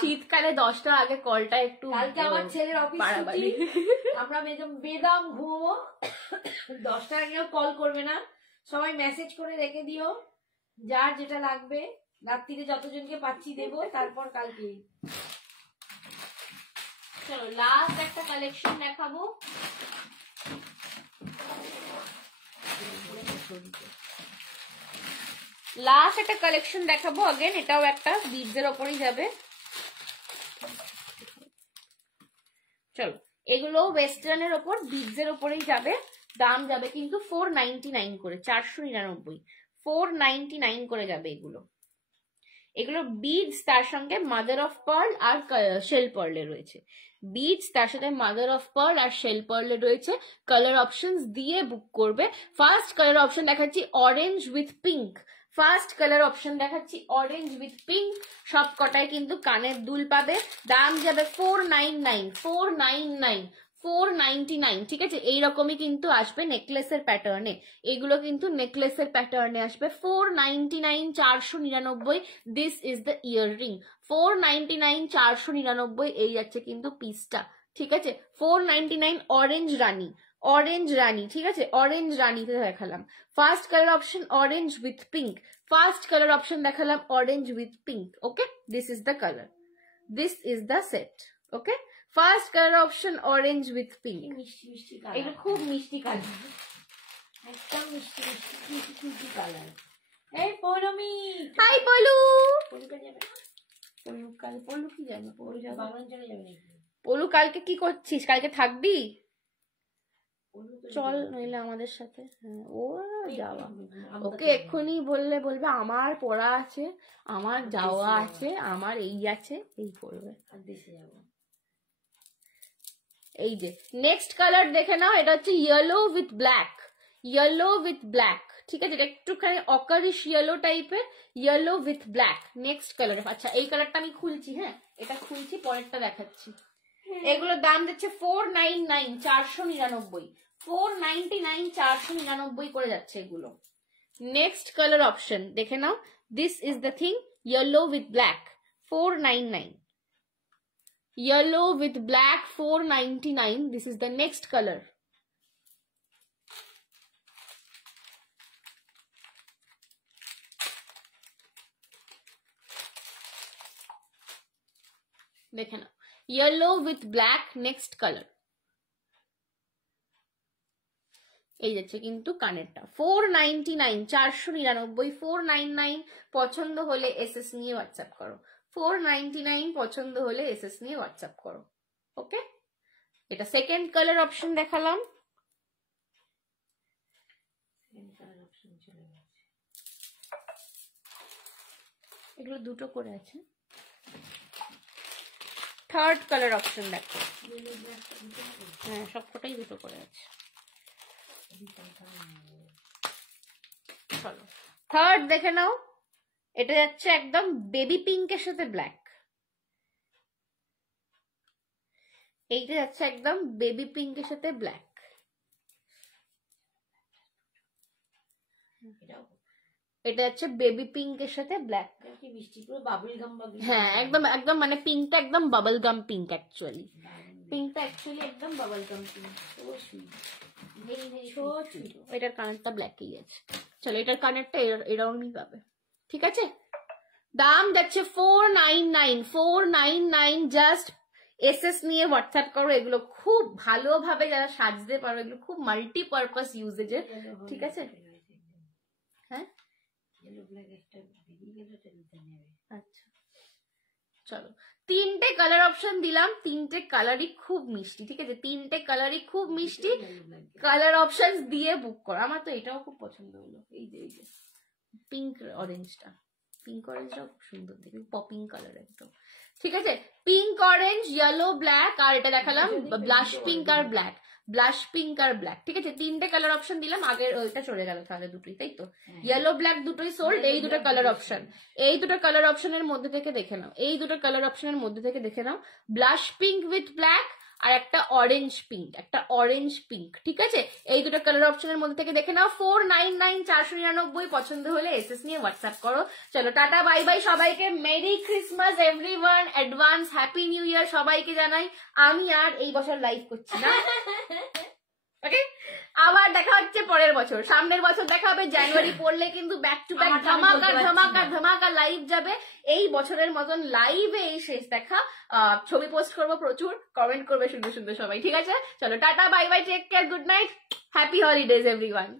শীতকালে 10টার আগে কলটা একটু। কালকে আমার ছেলের অফিস ছুটি, আমরা বেদম ঘুমবো। 10টার আগে কল করবে না, সবাই মেসেজ করে রেখে দিও, যার যেটা লাগবে। রাত্রিরে যতজনকে পাচ্ছি দেবো, তারপর কালকে। চলো, লাস্ট একটা কালেকশন দেখাবো। লাস্ট একটা কালেকশন দেখাবো, अगेन এটাও একটা বিডস এর উপরেই যাবে। চলো, এগুলো ওয়েস্টার্নের ওপর বিডস এর উপরেই যাবে। দাম যাবে কিন্তু 499 করে, 499, 499 করে যাবে এগুলো। এগুলো বিডস, তার সঙ্গে মাদার অফ পার্ল আর শেল পার্লে রয়েছে। বিডস তার সাথে মাদার অফ পার্ল আর শেল পার্লে রয়েছে। কালার অপশনস দিয়ে বুক করবে। ফার্স্ট কালার অপশন দেখাচ্ছি orange with pink. First colour option দেখাচ্ছি অরেঞ্জ উইথ পিঙ্ক। সব কটায় কিন্তু কানের দুল পাবে। দাম যাবে 499, 499, 499। ঠিক আছে, এইরকমই কিন্তু আসবে নেকলেসের প্যাটার্নে। এগুলো কিন্তু নেকলেসের প্যাটার্নে আসবে। 499, 499। This is the earring. 499, 499 এই যাচ্ছে কিন্তু পিসটা। ঠিক আছে, 499 অরেঞ্জ রানী, অরেঞ্জ রানী। ঠিক আছে, অরেঞ্জ রানীতে দেখালাম। First colour option orange with pink. First colour option দেখালাম orange with pink. Okay, this is the colour, this is the set. Okay, first colour option orange with pink. মিষ্টি মিষ্টি colour, এটা খুব মিষ্টি কালার, একদম মিষ্টি মিষ্টি কিউটি কালার। এই পৌলমি, হাই পলু। পৌলুকে যাবে না? পলু কাল, পলু কি জানো, পলু যাবে, বাগানচলে যাবে নাকি? পলু কালকে কি করছিস, কালকে থাকবি? পৌলু তো চল নইলে আমাদের সাথে। হ্যাঁ, ও যাওয়া, আমরা ওকে এক্ষুনি বললে বলবে আমার পড়া আছে, আমার যাওয়া আছে, আমার এই আছে, এই করবে। আর দেশে যাবো। এই যে নেক্সট কালার দেখে নাও, এটা হচ্ছে yellow with black, yellow with black. ঠিক আছে, এটা একটুখানি অকারিশ ইয়েলো টাইপের, yellow with black. Next colour, আচ্ছা এই কালারটা আমি খুলছি। হ্যাঁ, এটা খুলছি, পরেরটা দেখাচ্ছি। এগুলোর দাম দিচ্ছে 499, 499, 499, 499 করে যাচ্ছে এগুলো। নেক্সট কালার অপশন দেখে নাও, this is the thing, yellow with black, 499, yellow with black, 499. This is the next color. দেখে নাও, yellow with black, next color. এই যাচ্ছে কিন্তু কানেরটা 499, 499, 499। পছন্দ হলে এসএস নিয়ে হোয়াটসঅ্যাপ করো। 499 পছন্দ হলে এসএস নিয়ে হোয়াটসঅ্যাপ করো। ওকে, এটা সেকেন্ড কালার অপশন দেখালাম। এগুলো দুটো করে আছে। থার্ড কালার অপশন দেখো। হ্যাঁ, সবকটাই দুটো করে আছে। চলো থার্ড দেখে নাও, এটা যাচ্ছে একদম বেবি পিঙ্কের সাথে ব্ল্যাক। এইটা যাচ্ছে একদম বেবি পিঙ্কের সাথে ব্ল্যাক। এটা যাচ্ছে বেবি পিঙ্কের সাথে ব্ল্যাক। হ্যাঁ, একদম একদম মানে পিঙ্কটা একদম বাবল গাম পিঙ্ক। অ্যাকচুয়ালি পিঙ্কটা একদম বাবল গাম পিঙ্ক। এটার কানেরটা ব্ল্যাকই আছে। চলো, এটার কানেরটা এরকমই পাবে। ঠিক আছে, দাম যাচ্ছে 499, 499। জাস্ট এসএস নিয়ে হোয়াটসঅ্যাপ করো। এগুলো খুব ভালোভাবে যারা সাজতে পারো, এগুলো খুব মাল্টিপারপাস ইউজেজের। ঠিক আছে, হ্যাঁ আচ্ছা চলো, তিনটে কালার অপশন দিলাম, তিনটে কালারই খুব মিষ্টি। ঠিক আছে, তিনটে কালারই খুব মিষ্টি। কালার অপশন দিয়ে বুক করো। আমার তো এটাও খুব পছন্দ হলো, এই যে পিঙ্ক অরেঞ্জটা, পিঙ্ক অরেঞ্জটাও খুব সুন্দর দেখে, পপিং কালার একদম। ঠিক আছে, পিঙ্ক অরেঞ্জ, ইয়েলো ব্ল্যাক, আর এটা দেখালাম ব্লাশ পিঙ্ক আর ব্ল্যাক, ব্লাশ পিঙ্ক আর ব্ল্যাক। ঠিক আছে, তিনটে কালার অপশন দিলাম। আগের ওইটা চলে গেল তাহলে দুটোই, তাই তো? ইয়েলো ব্ল্যাক দুটোই সোল্ড। এই দুটো কালার অপশন, এই দুটো কালার অপশনের মধ্যে থেকে দেখে নাও, এই দুটো কালার অপশনের মধ্যে থেকে দেখে নাও। ব্লাশ পিঙ্ক উইথ ব্ল্যাক আর একটা অরেঞ্জ পিঙ্ক, একটা অরেঞ্জ পিঙ্ক। ঠিক আছে, এই দুটো কালার অপশনের মধ্যে থেকে দেখে নাও। 499, 499। পছন্দ হলে এসএস নিয়ে হোয়াটসঅ্যাপ করো। চলো টাটা, বাই বাই সবাইকে। Merry Christmas everyone, advance happy new year সবাইকে জানাই। আমি আর এই বছর লাইভ করছি না। ওকে, আবার দেখা হচ্ছে পরের বছর। সামনের বছর দেখা হবে জানুয়ারি পড়লে, কিন্তু ব্যাক টু ব্যাক ধামাকা ধামাকা ধামাকা লাইভ যাবে। এই বছরের মতন লাইভে এই শেষ দেখা। ছবি পোস্ট করবো প্রচুর, কমেন্ট করবে সুন্দর সুন্দর সবাই। ঠিক আছে, চলো টাটা, bye bye, take care, good night, happy holidays everyone.